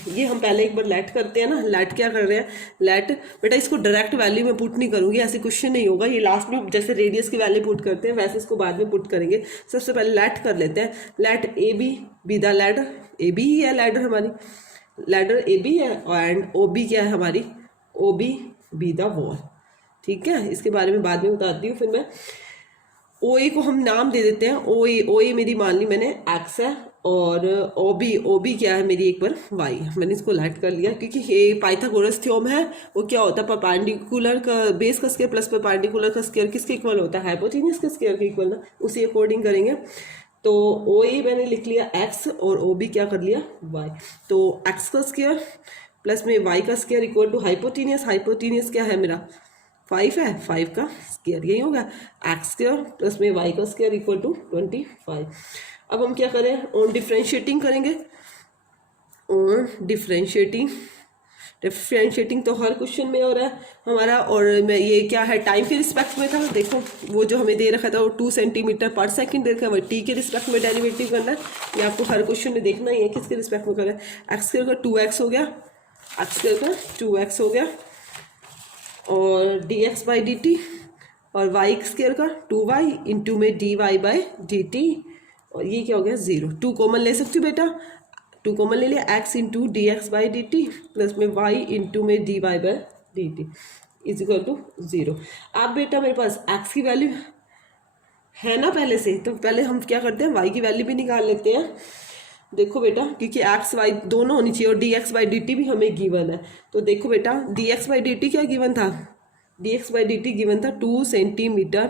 ये हम पहले एक बार लेट करते हैं ना, लेट क्या कर रहे हैं, लेट बेटा इसको डायरेक्ट वैल्यू में पुट नहीं करूँगी, ऐसे क्वेश्चन नहीं होगा, ये लास्ट में जैसे रेडियस की वैल्यू पुट करते हैं वैसे इसको बाद में पुट करेंगे। सबसे पहले लेट कर लेते हैं, let A B the ladder, A B ही है लैडर हमारी, लैडर ए बी है, एंड ओ बी क्या है हमारी, ओ बी द वॉल, ठीक है। इसके बारे में बाद में बताती हूँ। फिर मैं ओ ए को हम नाम दे देते हैं, ओ ए मेरी मान ली मैंने एक्स है, और ओ बी क्या है मेरी एक बार वाई, मैंने इसको लेट कर लिया, क्योंकि ये पाइथागोरस थ्योरम है, वो क्या होता है, परपेंडिकुलर का बेस का स्क्वायर प्लस परपेंडिकुलर का स्क्वायर किसके इक्वल होता है, हाइपोटेन्यूस के स्क्वायर के इक्वल ना, उसी अकॉर्डिंग करेंगे। तो ओ ए मैंने लिख लिया एक्स और ओ बी क्या कर लिया वाई, तो एक्स का स्क्वायर प्लस में वाई का square equal to hypotenuse, hypotenuse क्या है मेरा 5 है, 5 का स्क्वायर यही होगा, एक्स स्क्वायर प्लस में वाई का स्क्वायर इक्वल टू 25। अब हम क्या करें, ऑन डिफ्रेंशिएटिंग करेंगे, ऑन डिफ्रेंशिएटिंग डिफ्रेंशिएटिंग तो हर क्वेश्चन में हो रहा है हमारा। और मैं ये क्या है, टाइम के रिस्पेक्ट में था। देखो वो जो हमें दे रखा था वो 2 सेंटीमीटर पर सेकंड दे रखा है, वो टी के रिस्पेक्ट में डेरिवेटिव करना है। ये आपको हर क्वेश्चन में देखना ही है किसके रिस्पेक्ट में करना है। एक्स स्क्वायर का 2x हो गया, एक्स स्क्वायर का 2x हो गया, और dx बाई डी टी, और वाई स्क्वायर का 2y इंटू में dy बाई डी टी, और ये क्या हो गया 0। 2 कॉमन ले सकती हूँ बेटा, 2 कॉमन ले लिया, x into d x by D t plus में y इंटू में dy by D T is equal to 0। अब बेटा मेरे पास x की वैल्यू है ना पहले से, तो पहले हम क्या करते हैं y की वैल्यू भी निकाल लेते हैं। देखो बेटा क्योंकि x y दोनों होनी चाहिए और dx बाई डी टी भी हमें गिवन है। तो देखो बेटा dx बाई डी टी क्या गिवन था, dx by D T given था 2 सेंटीमीटर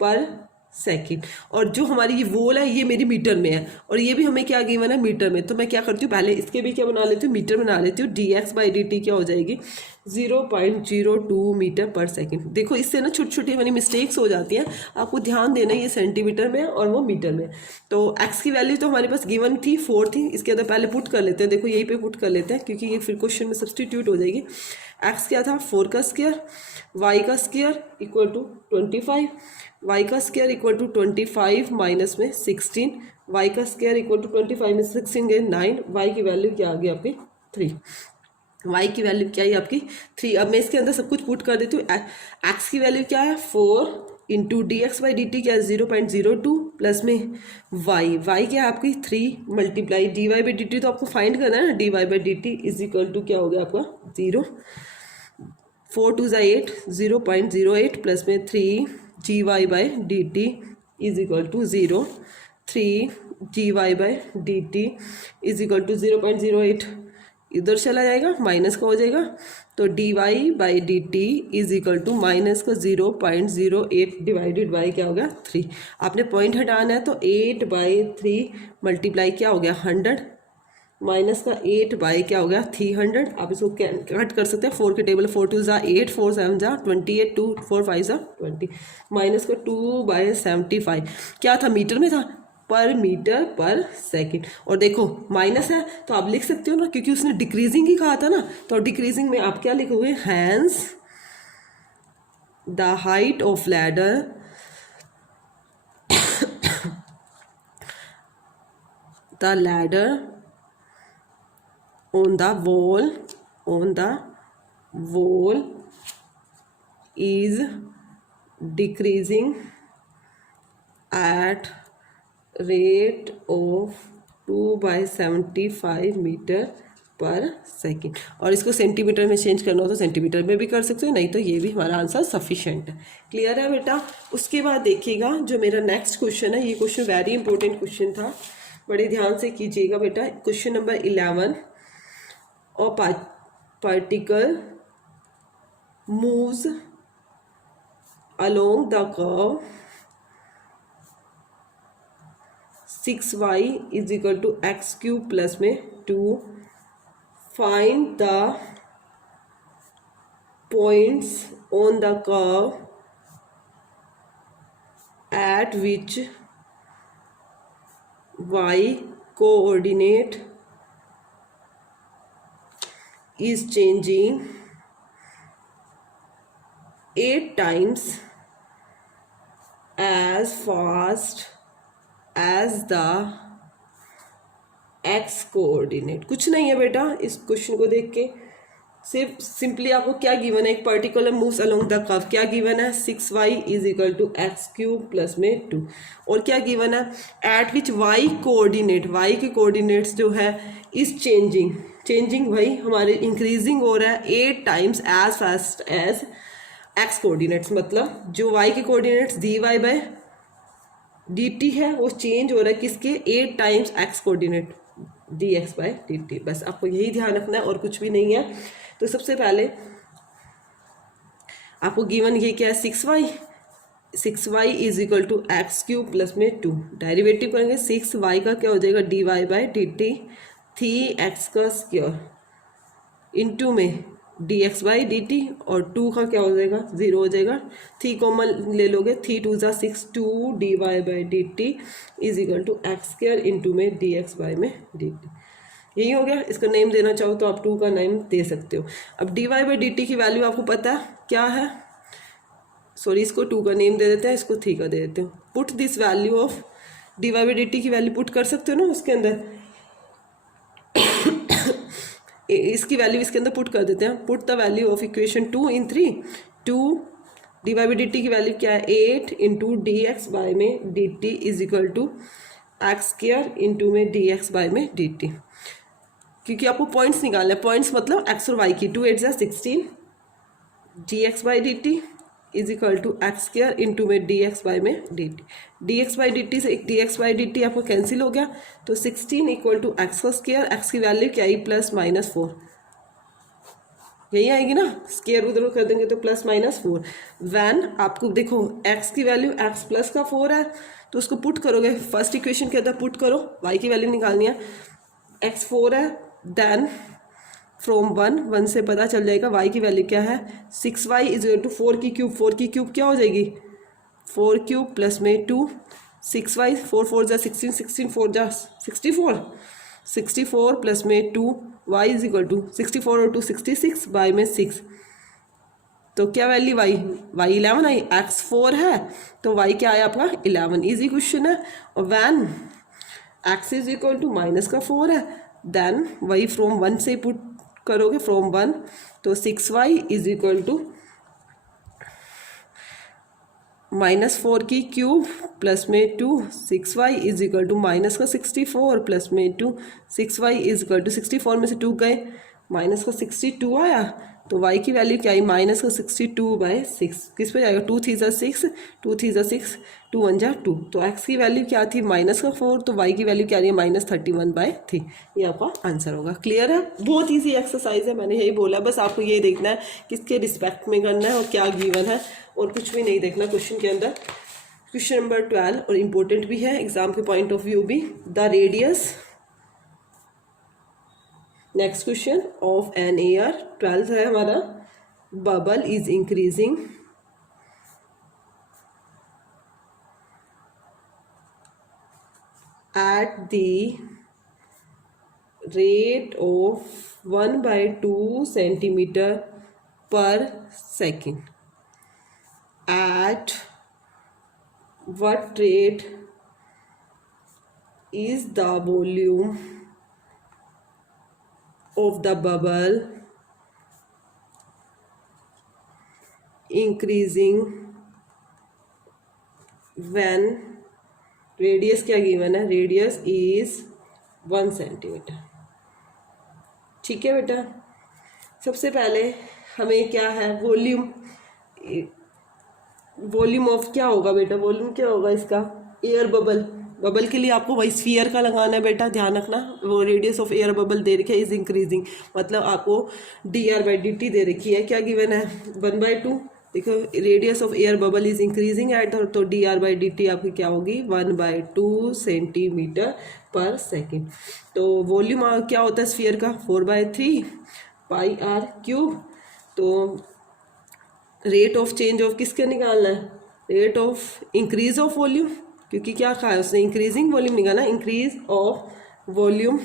पर सेकेंड, और जो हमारी ये वोल है ये मेरी मीटर में है, और ये भी हमें क्या गिवन है मीटर में। तो मैं क्या करती हूँ पहले इसके भी क्या बना लेती हूँ, मीटर बना लेती हूँ। dx बाई डी टी क्या हो जाएगी 0.02 मीटर पर सेकेंड। देखो इससे ना छोटी छोटी हमारी मिस्टेक्स हो जाती हैं, आपको ध्यान देना ये सेंटीमीटर में और वो मीटर में। तो x की वैल्यू तो हमारे पास गिवन थी 4 थी, इसके अंदर पहले पुट कर लेते हैं। देखो यहीं पे पुट कर लेते हैं क्योंकि ये फिर क्वेश्चन में सब्सटीट्यूट हो जाएगी। x क्या था 4 का स्क्वायर, y का स्क्वायर इक्वल टू 25, y का स्क्वायर इक्वल टू 25 माइनस में 16, y का स्क्वायर इक्वल टू 25 में 16 गए 9, y की वैल्यू क्या आ गई आपकी 3, y की वैल्यू क्या है आपकी 3। अब मैं इसके अंदर सब कुछ पुट कर देती हूँ। x की वैल्यू क्या है 4 into d x by D T क्या है 0.02 प्लस में y क्या है आपकी 3 multiply d Y by D T तो आपको फाइंड करना है ना, d Y by D T is equal to क्या हो गया आपका 0, 4 2 8 0.08 प्लस में 3 G Y by D T is equal to 0, 3 G Y by D T is equal to 0.08 इधर चला जाएगा माइनस का हो जाएगा, तो D Y by D T is equal to minus का 0.08 डिवाइडेड बाई क्या हो गया 3। आपने पॉइंट हटाना है तो 8/3 मल्टीप्लाई क्या हो गया 100 माइनस का 8 बाई क्या हो गया 300। आप इसको कट कर सकते हैं, 4 के टेबल 4 2 ज़ा 8 4 7 ज़ा 28 2 4 5 ज़ा 20 माइनस का 2/75 क्या था मीटर में था, पर मीटर पर सेकंड। और देखो माइनस है तो आप लिख सकते हो ना क्योंकि उसने डिक्रीजिंग ही कहा था ना, तो डिक्रीजिंग में आप क्या लिखोगे hence the height of ladder the ladder on the wall is decreasing at rate of 2/75 metre per second. और इसको सेंटीमीटर में चेंज करना हो तो सेंटीमीटर में भी कर सकते हो, नहीं तो ये भी हमारा आंसर सफिशेंट है। क्लियर है बेटा। उसके बाद देखिएगा जो मेरा नेक्स्ट क्वेश्चन है, ये क्वेश्चन वेरी इंपॉर्टेंट क्वेश्चन था, बड़े ध्यान से कीजिएगा बेटा। Question number 11, a particle moves along the curve 6y is equal to x cube plus में 2, find the points on the curve at which y coordinate is changing 8 times as fast as the x coordinate. कुछ नहीं है बेटा, इस क्वेश्चन को देख के सिर्फ सिंपली आपको क्या गिवन है, एक particular moves along the curve, क्या गिवन है 6y is equal to x cube plus में 2, और क्या गिवन है at which y coordinate, y के कोऑर्डिनेट्स जो है इज चेंजिंग भाई हमारे इंक्रीजिंग हो रहा है 8 times as fast as x coordinates. मतलब जो y के कोऑर्डिनेट्स dy बाई डी टी है वो चेंज हो रहा है किसके 8 times x coordinate dx by D t. बस आपको यही ध्यान रखना है और कुछ भी नहीं है। तो सबसे पहले आपको गिवन ये क्या है 6y is equal to x cube plus में 2, डेरिवेटिव करेंगे 6y का क्या हो जाएगा dy by D T 3x का स्क्वायर इंटू में dx बाई डी टी, और 2 का क्या हो जाएगा 0 हो जाएगा, 3 कॉमन ले लोगे 3 2 ज़ा 6 2 dy by D T is equal to x square into में dx बाई में डी टी। यही हो गया। इसका नेम देना चाहो तो आप 2 का नेम दे सकते हो। अब dy बाई डी टी की वैल्यू आपको पता है क्या है, सॉरी इसको 2 का नेम दे देते हैं, इसको 3 का दे देते हो। Put this value of dy by D T की वैल्यू पुट कर सकते हो ना उसके अंदर, इसकी वैल्यू इसके अंदर पुट कर देते हैं। Put the value of equation 2 in 3। 2 d by D T की वैल्यू क्या है 8 इंटू डी एक्स बाई में D T is equal to x square into में डी एक्स बाई में डी टी, क्योंकि आपको पॉइंट्स निकालना है। पॉइंट्स मतलब एक्स और वाई की। 2 8 16 D x by D T is equal to x square into में डी एक्स बाई में D T. D x by D T से D x by D T आपको कैंसिल हो गया, तो 16 इक्वल टू एक्स का स्क्वायर, एक्स की वैल्यू क्या आई प्लस माइनस 4, यही आएगी ना। स्क्वायर उधर कर देंगे तो प्लस माइनस 4। वैन आपको देखो एक्स की वैल्यू एक्स प्लस का 4 है, तो उसको पुट करोगे फर्स्ट इक्वेशन के अंदर पुट करो, वाई की वैल्यू निकालनी है, एक्स 4 है, देन फ्रॉम 1 से पता चल जाएगा वाई की वैल्यू क्या है 6y इज इक्वल टू 4 की क्यूब। 4 की क्यूब क्या हो जाएगी 4 क्यूब प्लस में 2, 6y 4 4 जा 16, 16 4 जा 64, 64 प्लस में 2 y इज इक्वल टू 64 और 2 66 बाई में 6, तो क्या वैल्यू y 11 आई, x 4 है तो y क्या आया आपका 11। इजी क्वेश्चन है। और when x is equal to minus का 4 है, देन वही फ्रॉम 1 से पुट करोगे फ्रॉम 1, तो 6y is equal to minus 4 की क्यूब प्लस में 2, 6y is equal to minus का 64 प्लस में 2, 6y इज इक्वल टू 64 में से 2 गए माइनस का 62 आया, तो y की वैल्यू क्या आई माइनस का 62 बाई 6, किस पे जाएगा 2 3 6, 2 3 6, 2 1 2, तो x की वैल्यू क्या थी माइनस का 4, तो y की वैल्यू क्या रही है माइनस 31 बाई 3। ये आपका आंसर होगा। क्लियर है, बहुत ईजी एक्सरसाइज है, मैंने यही बोला, बस आपको ये देखना है किसके रिस्पेक्ट में करना है और क्या गिवन है, और कुछ भी नहीं देखना क्वेश्चन के अंदर। क्वेश्चन नंबर 12 और इम्पोर्टेंट भी है एग्जाम के पॉइंट ऑफ व्यू भी। The radius, next question, of an air, 12th है हमारा, bubble is increasing at the rate of 1/2 centimeter per second. At what rate is the volume of the bubble increasing when radius क्या गिवन है, रेडियस इज 1 सेंटीमीटर। ठीक है बेटा, सबसे पहले हमें क्या है वॉल्यूम, वॉल्यूम ऑफ क्या होगा बेटा, वॉल्यूम क्या होगा इसका एयर बबल। बबल के लिए आपको वही स्फीयर का लगाना है बेटा, ध्यान रखना। वो रेडियस ऑफ एयर बबल दे रखी है इज इंक्रीजिंग, मतलब आपको dr/dt दे रखी है, क्या गिवन है 1/2। देखो radius of air bubble is increasing eight, तो dr/dt आपकी क्या होगी 1/2 सेंटीमीटर पर सेकेंड। तो वॉल्यूम क्या होता है स्फीयर का 4/3 पाई आर क्यूब। तो रेट ऑफ चेंज ऑफ किसका निकालना है, rate of increase of volume, क्योंकि क्या कहा है उसने इंक्रीजिंग वॉल्यूम निकालना, increase of volume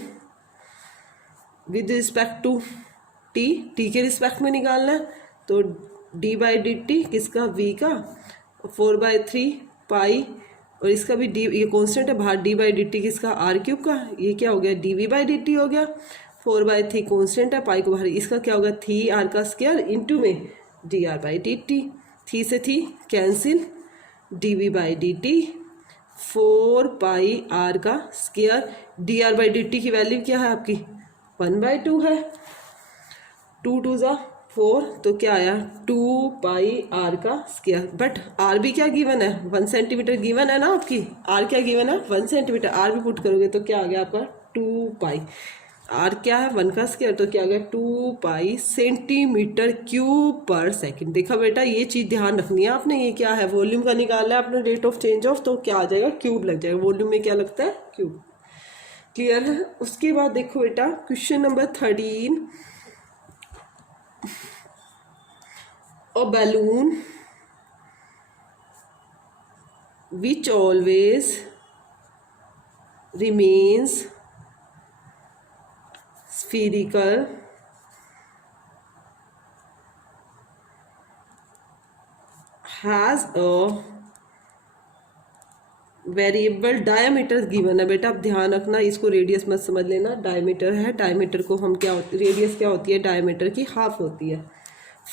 with respect to t के रिस्पेक्ट में निकालना है। तो d/dt किसका v का 4/3 पाई, और इसका भी d ये कॉन्स्टेंट है बाहर, d/dt किसका r क्यूब का, ये क्या हो गया dv/dt हो गया, 4/3 कॉन्स्टेंट है पाई को बाहर, इसका क्या होगा 3r का स्क्वायर इंटू में dr/dt, 3 से 3 कैंसिल, dv/dt 4 पाई r का स्क्वायर, dr/dt की वैल्यू क्या है आपकी 1/2 है, 2 2 ज़ा 4, तो क्या आया 2 पाई आर का स्क्वायर। बट आर भी क्या गिवन है 1 सेंटीमीटर गिवन है ना आपकी, आर क्या गिवन है 1 सेंटीमीटर, आर भी पुट करोगे तो क्या आ गया आपका 2 पाई, आर क्या है 1 का स्क्वायर, तो क्या आ गया 2 पाई सेंटीमीटर क्यूब पर सेकंड। देखा बेटा ये चीज़ ध्यान रखनी है आपने, ये क्या है वॉल्यूम का निकालना है आपने रेट ऑफ चेंज ऑफ, तो क्या आ जाएगा क्यूब लग जाएगा, वॉल्यूम में क्या लगता है क्यूब। क्लियर है। उसके बाद देखो बेटा question number 13, a balloon which always remains spherical has a variable diameter given है। बेटा अब ध्यान रखना, इसको रेडियस मत समझ लेना, डायमीटर है। डायमीटर को हम क्या रेडियस क्या होती है, डायमीटर की हाफ होती है।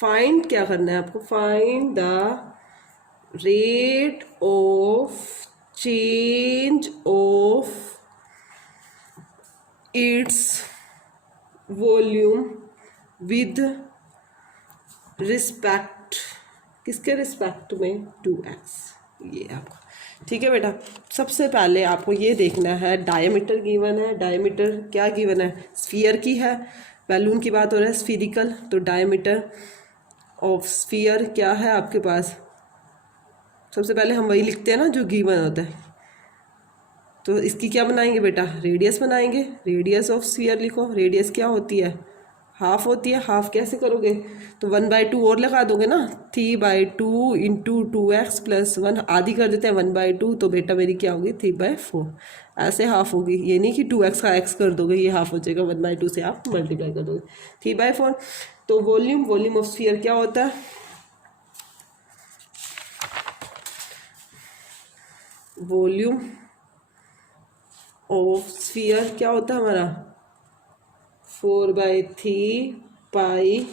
फाइंड क्या करना है आपको, find the rate of change of its volume with respect, किसके रिस्पेक्ट में, 2x। ये आपको ठीक है बेटा। सबसे पहले आपको ये देखना है, डायमीटर गिवन है। डायमीटर क्या गिवन है, स्फीयर की है, बैलून की बात हो रहा है, स्फीरिकल। तो डायमीटर ऑफ स्फीयर क्या है आपके पास, सबसे पहले हम वही लिखते हैं ना जो गिवन होता है। तो इसकी क्या बनाएंगे बेटा, रेडियस बनाएंगे। रेडियस ऑफ स्फीयर लिखो, रेडियस क्या होती है, हाफ होती है। हाफ कैसे करोगे, तो 1/2 और लगा दोगे ना, 3/2 इंटू 2x प्लस 1, आधी कर देते हैं 1/2, तो बेटा मेरी क्या होगी 3/4। ऐसे हाफ होगी, ये नहीं कि 2x का x कर दोगे ये हाफ हो जाएगा, 1/2 से आप मल्टीप्लाई कर दोगे, 3/4। तो वॉल्यूम ऑफ स्फीयर क्या होता है, वॉल्यूम ऑफ स्फीयर क्या होता है हमारा, 4/3 पाई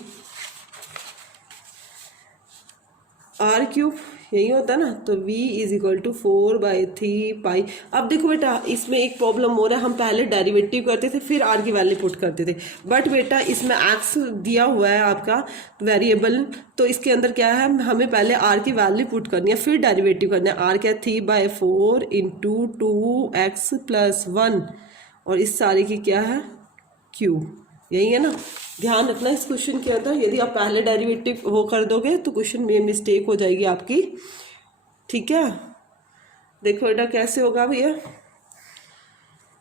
r³, यही होता है ना। तो v इज इक्वल टू 4/3 पाई। अब देखो बेटा इसमें एक प्रॉब्लम हो रहा है, हम पहले डेरिवेटिव करते थे फिर r की वैल्यू पुट करते थे, बट बेटा इसमें x दिया हुआ है आपका वेरिएबल, तो इसके अंदर क्या है, हमें पहले r की वैल्यू पुट करनी है फिर डेरिवेटिव करना है। r क्या है 3/4 इंटू 2x प्लस 1, और इस सारे की क्या है q, यही है ना। ध्यान रखना इस क्वेश्चन के अंदर, यदि आप पहले डेरिवेटिव वो कर दोगे तो क्वेश्चन में मिस्टेक हो जाएगी आपकी, ठीक है। देखो बेटा कैसे होगा भैया,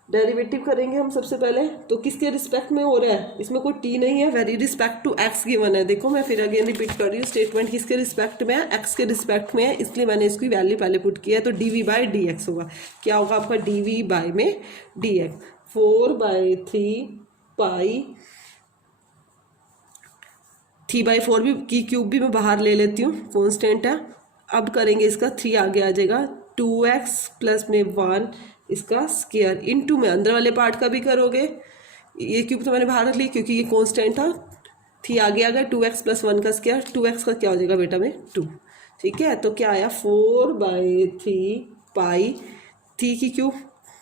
डेरिवेटिव करेंगे हम सबसे पहले, तो किसके रिस्पेक्ट में हो रहा है, इसमें कोई टी नहीं है, वेरी रिस्पेक्ट टू एक्स गिवन है। देखो मैं फिर अगेन रिपीट कर रही हूँ, स्टेटमेंट किसके रिस्पेक्ट में है, एक्स के रिस्पेक्ट में है, इसलिए मैंने इसकी वैल्यू पहले पुट किया है। तो dv/dx होगा, क्या होगा आपका dv/dx 4/3 पाई, 3/4 भी की क्यूब भी मैं बाहर ले लेती हूँ, कॉन्स्टेंट है। अब करेंगे इसका 3 आगे आ जाएगा, 2x प्लस में 1 इसका स्क्वायर इनटू में अंदर वाले पार्ट का भी करोगे, ये क्यूब तो मैंने बाहर रख ली क्योंकि ये कॉन्स्टेंट था। 3 आगे आ गया, 2x प्लस 1 का स्क्वायर, 2x का क्या हो जाएगा बेटा में 2, ठीक है। तो क्या आया 4/3 पाई, 3 की क्यूब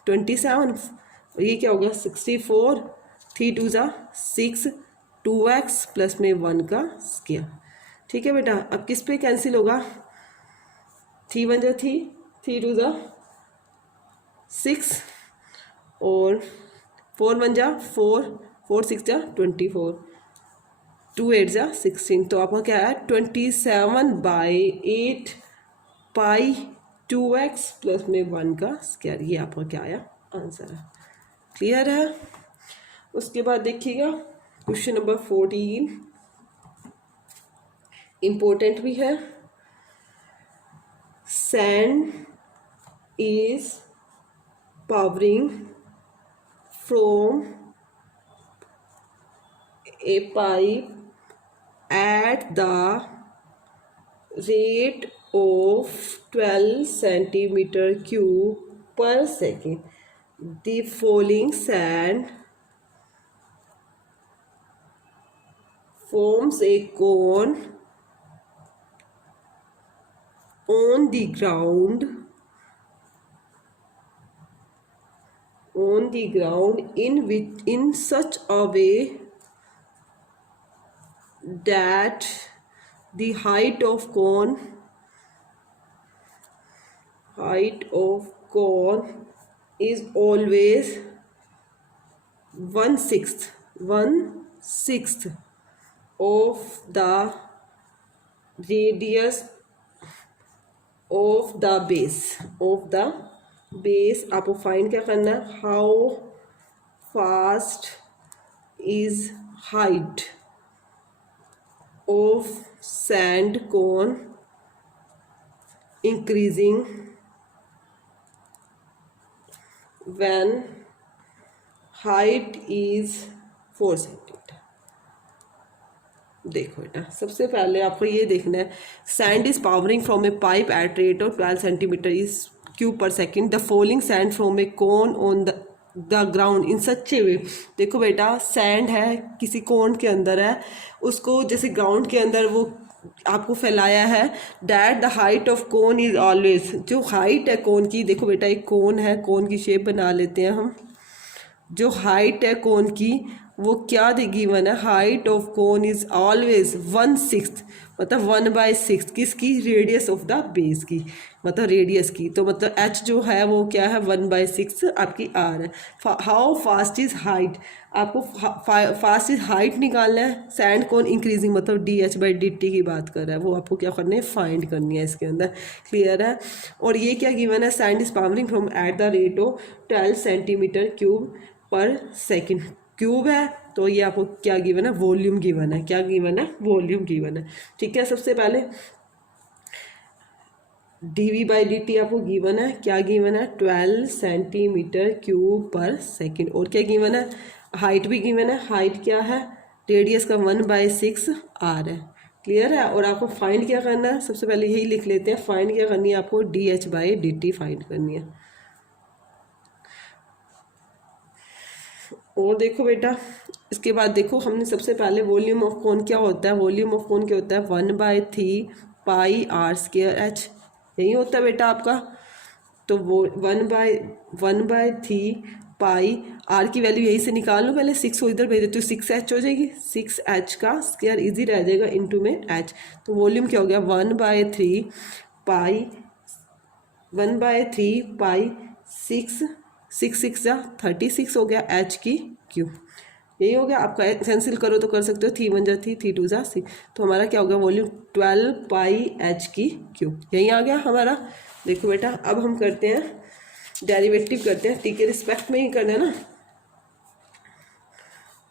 27, ये क्या हो गया 64, 3 2 ज़ा 6, 2x प्लस में 1 का स्क्वायर, ठीक है बेटा। अब किस पे कैंसिल होगा, 3 1 ज़ा 3, 3 2 ज़ा 6, और 4 1 ज़ा 4, 4 6 ज़ा 24, 2 8 ज़ा 16। तो आपका क्या है 27/8 पाई 2x प्लस में 1 का स्क्वायर, ये आपका क्या आया आंसर है। क्लियर है। उसके बाद देखिएगा क्वेश्चन नंबर 14, इम्पोर्टेंट भी है। Sand is pouring from a pipe at the rate of 12 centimeter cube per second. The falling sand forms a cone on the ground in such a way that the height of cone is always 1/6 of the radius of the base। आपको फाइंड क्या करना है, how fast is height of sand cone increasing when height is 4 centimetre. देखो बेटा सबसे पहले आपको ये देखना है, sand is pouring from a pipe at rate of 12 centimetre is cube per second, the falling sand from a cone on the ground in such a way. देखो बेटा सैंड है किसी कोन के अंदर है, उसको जैसे ग्राउंड के अंदर वो आपको फैलाया है, that the height of cone is always, जो हाइट है कोन की, देखो बेटा एक कोन है, कोन की शेप बना लेते हैं हम, जो हाइट है कोन की वो क्या गिवन है, height of cone is always 1/6, मतलब 1/6 किसकी, रेडियस ऑफ द बेस की, मतलब रेडियस की, तो मतलब एच जो है वो क्या है 1/6 आपकी आर है। हाउ फास्ट इज हाइट, आपको फास्ट इज हाइट निकालना है, सैंड कोन इंक्रीजिंग मतलब dh/dt की बात कर रहा है, वो आपको क्या करनी है, फाइंड करनी है इसके अंदर, क्लियर है। और ये क्या गिवन है, sand is pouring from eight the rate of 12 centimetre cube per second, cube है तो ये आपको क्या गिवन है, वॉल्यूम गिवन है, क्या गिवन है, वॉल्यूम गिवन है। ठीक है, सबसे पहले dv/dt आपको गिवन है, क्या गिवन है, 12 सेंटीमीटर क्यूब पर सेकेंड, और क्या गिवन है, हाइट भी गिवन है, हाइट क्या है, रेडियस का 1/6 आर है, क्लियर है। और आपको फाइंड क्या करना है, सबसे पहले यही लिख लेते हैं, फाइंड क्या करनी है आपको, dh/dt फाइंड करनी है। और देखो बेटा इसके बाद देखो हमने सबसे पहले वॉल्यूम ऑफ कोन क्या होता है, वॉल्यूम ऑफ कोन क्या होता है, 1/3 पाई आर स्क्वायर एच, यही होता है बेटा आपका। तो वो 1/3 पाई आर की वैल्यू यहीं से निकाल लो, पहले 6 को इधर भेज देते हो, 6h हो जाएगी, 6h का स्क्वायर इजी रह जाएगा इनटू में h, तो वॉल्यूम क्या हो गया 1/3 पाई 6 6 जा 36 हो गया h की क्यूब, यही हो गया आपका, कैंसिल करो तो कर सकते हो, 3 1 जा 3 3 2 जा 6, तो हमारा क्या हो गया वॉल्यूम 12 पाई h की क्यूब, यही आ गया हमारा। देखो बेटा अब हम करते हैं डेरिवेटिव करते हैं, t के रिस्पेक्ट में ही करना है ना,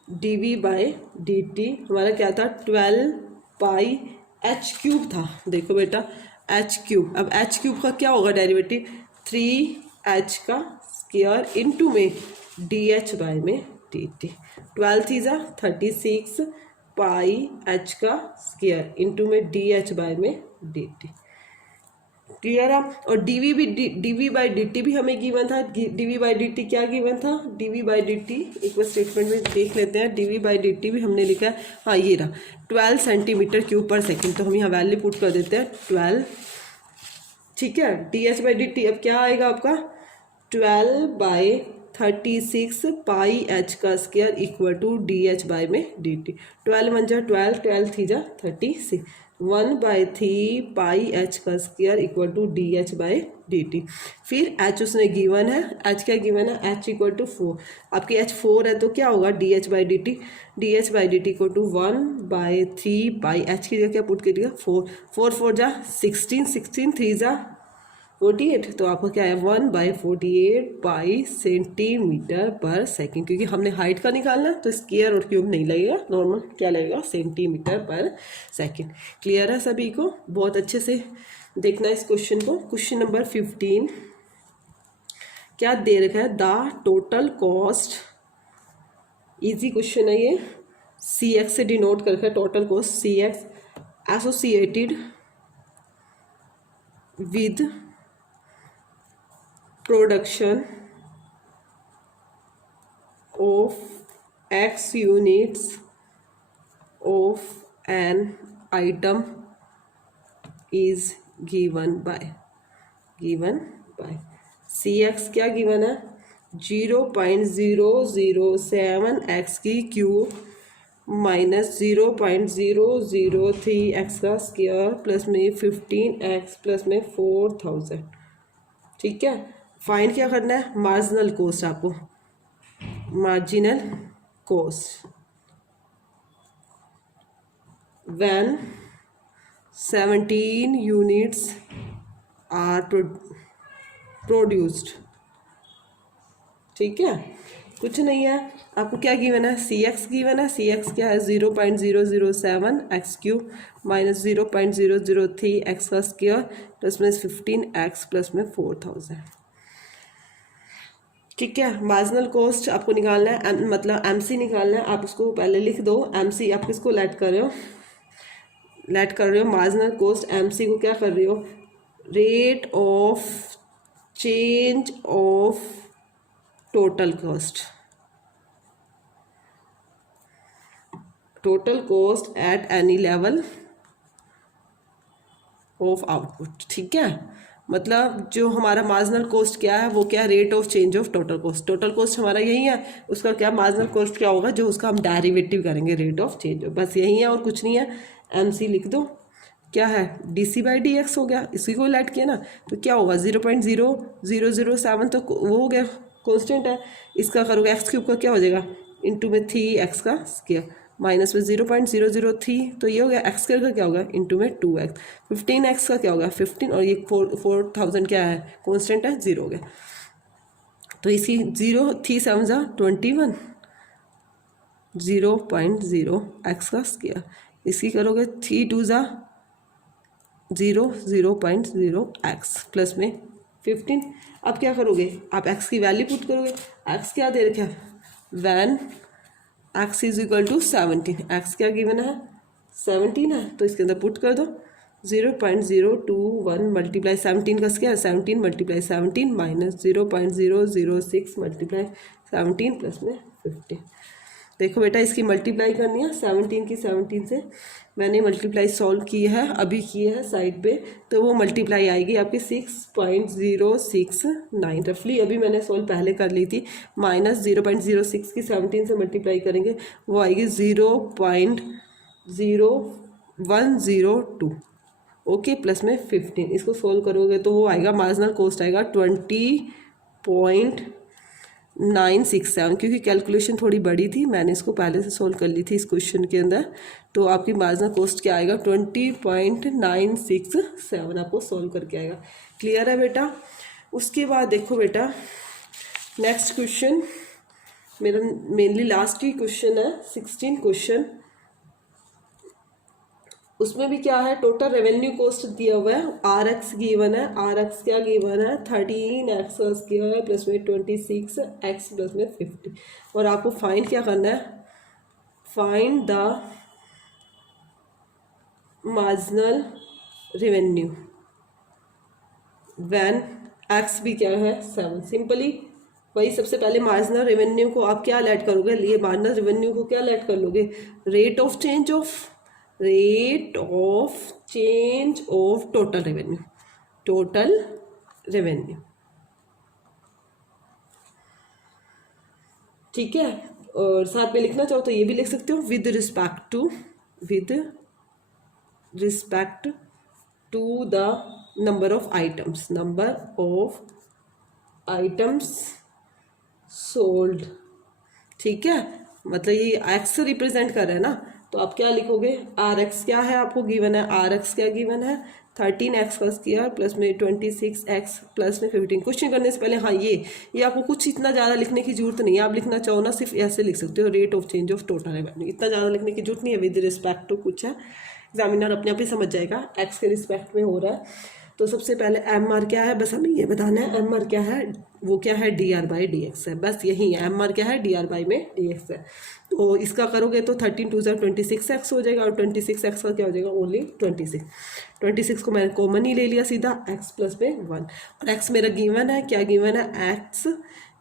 dv/dt हमारा क्या था 12 पाई h क्यूब था, देखो बेटा h क्यूब, अब h क्यूब का क्या होगा डेरिवेटिव, 3h का स्क्वायर इनटू में dh/में dt, 12 थी जा 36 पाई h का स्क्वायर इनटू में dh/में dt, क्लियर है। और dv/dt भी हमें गिवन था, dv/dt क्या गिवन था, dv/dt एक बार स्टेटमेंट में देख लेते हैं, dv/dt भी हमने लिखा है, हाँ ये रहा 12 सेंटीमीटर क्यूब पर सेकेंड, तो हम यहाँ वैल्यू पुट कर देते हैं 12, ठीक है। dh/dt अब क्या आएगा आपका 12/36 पाई h का स्क्वायर इक्वल टू dh/में dt, 12 1 जा 12 12 थी जा 36, 1/3 पाई h का स्क्वायर इक्वल टू dh/dt, फिर h उसने गिवन है, h क्या गिवन है, h इक्वल टू 4, आपकी h 4 है तो क्या होगा dh/dt, dh/dt equal to 1/3 pi h की जगह क्या पुट करिएगा 4 4 4 जा 16 16 3 जा 48, तो आपका क्या है 1/48 पाई सेंटीमीटर पर सेकेंड, क्योंकि हमने हाइट का निकालना तो स्क्वायर और क्यूब नहीं लगेगा, नॉर्मल क्या लगेगा सेंटीमीटर पर सेकेंड, क्लियर है सभी को। बहुत अच्छे से देखना इस क्वेश्चन को। क्वेश्चन नंबर 15 क्या दे रखा है, the total cost, easy question है ये, CX से डिनोट कर रखा है total cost, CX associated with production of X units of an item is given by CX क्या गिवन है 0.007 x की क्यूब माइनस 0.003 x का स्क्वायर प्लस में 15x प्लस में 4000, ठीक है। फाइंड क्या करना है, मार्जिनल कॉस्ट, आपको marginal cost when 17 units are produced, ठीक है। कुछ नहीं है, आपको क्या गिवन है, CX गिवन है, CX क्या है 0.007 x क्यूब माइनस 0.003 x का स्क्वायर प्लस में 15x प्लस में 4000, ठीक है। मार्जिनल कॉस्ट आपको निकालना है, मतलब एमसी निकालना है। आप उसको पहले लिख दो, एमसी आप किसको लेट कर रहे हो, लेट कर रहे हो मार्जिनल कॉस्ट, एमसी को क्या कर रहे हो, rate of change of total cost, total cost at any level of output. ठीक है, मतलब जो हमारा मार्जिनल कॉस्ट क्या है वो क्या है, rate of change of total cost. Total cost हमारा यही है, उसका क्या मार्जिनल कॉस्ट क्या होगा, जो उसका हम डेरिवेटिव करेंगे रेट ऑफ चेंज, बस यही है और कुछ नहीं है। एमसी लिख दो, क्या है डीसी बाई डी एक्स हो गया, इसी को लेट किया ना, तो क्या होगा 0.0007, तो वो हो गया कॉन्स्टेंट है। इसका करोगे एक्स क्यूब का क्या हो जाएगा, इंटू में 3x का स्क्वायर, माइनस में 0.003, तो ये हो गया एक्स स्क्वायर का क्या होगा, इंटू में 2x, 15x का क्या होगा 15, और ये 4000 क्या है कॉन्स्टेंट है 0 हो गया। तो इसकी 0 3 7 21, 0.0 एक्स का स्क्वायर, इसकी करोगे 3 2 0.0 एक्स प्लस में 15। अब क्या करोगे, आप एक्स की वैल्यू पुट करोगे, एक्स क्या दे रखा है, when x is equal to 17, x क्या गिवन है 17 है, तो इसके अंदर पुट कर दो 0.021 मल्टीप्लाई 17 का क्या है 17 मल्टीप्लाई 17 माइनस 0.006 मल्टीप्लाई 17 प्लस में 15। देखो बेटा इसकी मल्टीप्लाई करनी है 17 की 17 से, मैंने मल्टीप्लाई सॉल्व की है अभी की है साइड पे, तो वो मल्टीप्लाई आएगी आपकी 6.069 रफली, अभी मैंने सॉल्व पहले कर ली थी। माइनस 0.06 की 17 से मल्टीप्लाई करेंगे, वो आएगी 0.0102, ओके, प्लस में 15। इसको सोल्व करोगे तो वो आएगा मार्जिनल कॉस्ट आएगा 20.967, क्योंकि कैलकुलेशन थोड़ी बड़ी थी, मैंने इसको पहले से सोल्व कर ली थी इस क्वेश्चन के अंदर। तो आपकी मार्जिनल कॉस्ट क्या आएगा 20.967 आपको सोल्व करके आएगा। क्लियर है बेटा। उसके बाद देखो बेटा नेक्स्ट क्वेश्चन मेरा मेनली लास्ट ही क्वेश्चन है 16 क्वेश्चन, उसमें भी क्या है टोटल रेवेन्यू कॉस्ट दिया हुआ है, आर एक्स गिवन है, आर एक्स क्या गिवन है 13x का स्क्वायर प्लस में 26x प्लस में 50, और आपको फाइंड क्या करना है, find the marginal revenue when x भी क्या है 7। सिंपली वही सबसे पहले मार्जिनल रेवेन्यू को आप क्या लेट करोगे, ये मार्जिनल रेवेन्यू को क्या लेट कर लोगे, rate of change of total revenue, total revenue, ठीक है। और साथ में लिखना चाहो तो ये भी लिख सकते हो, with respect to the number of items sold, ठीक है, मतलब ये एक्स रिप्रेजेंट कर रहा है ना, तो आप क्या लिखोगे, आर एक्स क्या है आपको गिवन है, आर एक्स क्या गिवन है 13x का स्क्वायर प्लस में 26x प्लस में 15। क्वेश्चन करने से पहले हाँ ये आपको कुछ इतना ज़्यादा लिखने की जरूरत नहीं है, आप लिखना चाहो ना सिर्फ ऐसे लिख सकते हो, rate of change of total revenue, इतना ज़्यादा लिखने की जरूरत नहीं है, विद रिस्पेक्ट टू कुछ है, एग्जामिनर अपने आप ही समझ जाएगा एक्स के रिस्पेक्ट में हो रहा है। तो सबसे पहले एम आर क्या है, बस हमें ये बताना है, एम आर क्या है, वो क्या है D R by D x है, बस यही है, एम आर क्या है डी आर बाई में डी एक्स है। तो इसका करोगे तो 13 2 26x हो जाएगा, और 26x का क्या हो जाएगा ओनली 26 को मैंने कॉमन ही ले लिया सीधा, x प्लस में 1, और x मेरा गिवन है, क्या गिवन है x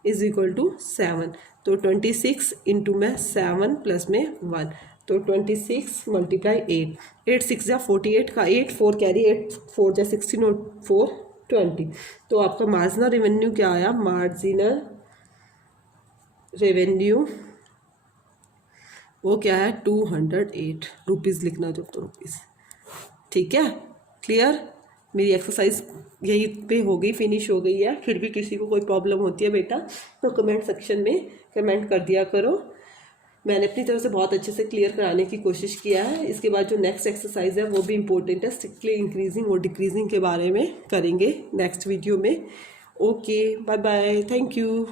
इज इक्वल टू 7, तो 26 इंटू में 7 प्लस में 1, तो 26 मल्टीप्लाई 8 6 जा 48 का 8 4 कैरी 8 4 जा 16 और 4 20, तो आपका मार्जिनल रेवेन्यू क्या आया, मार्जिनल रेवेन्यू वो क्या है 208 रुपीज़, लिखना जब तो रुपीज़, ठीक है। क्लियर, मेरी एक्सरसाइज यही पे हो गई, फिनिश हो गई है। फिर भी किसी को कोई प्रॉब्लम होती है बेटा तो कमेंट सेक्शन में कमेंट कर दिया करो, मैंने अपनी तरफ से बहुत अच्छे से क्लियर कराने की कोशिश किया है। इसके बाद जो नेक्स्ट एक्सरसाइज है वो भी इम्पोर्टेंट है, स्ट्रिक्टली इंक्रीजिंग और डिक्रीजिंग के बारे में करेंगे नेक्स्ट वीडियो में। Okay, bye bye, thank you.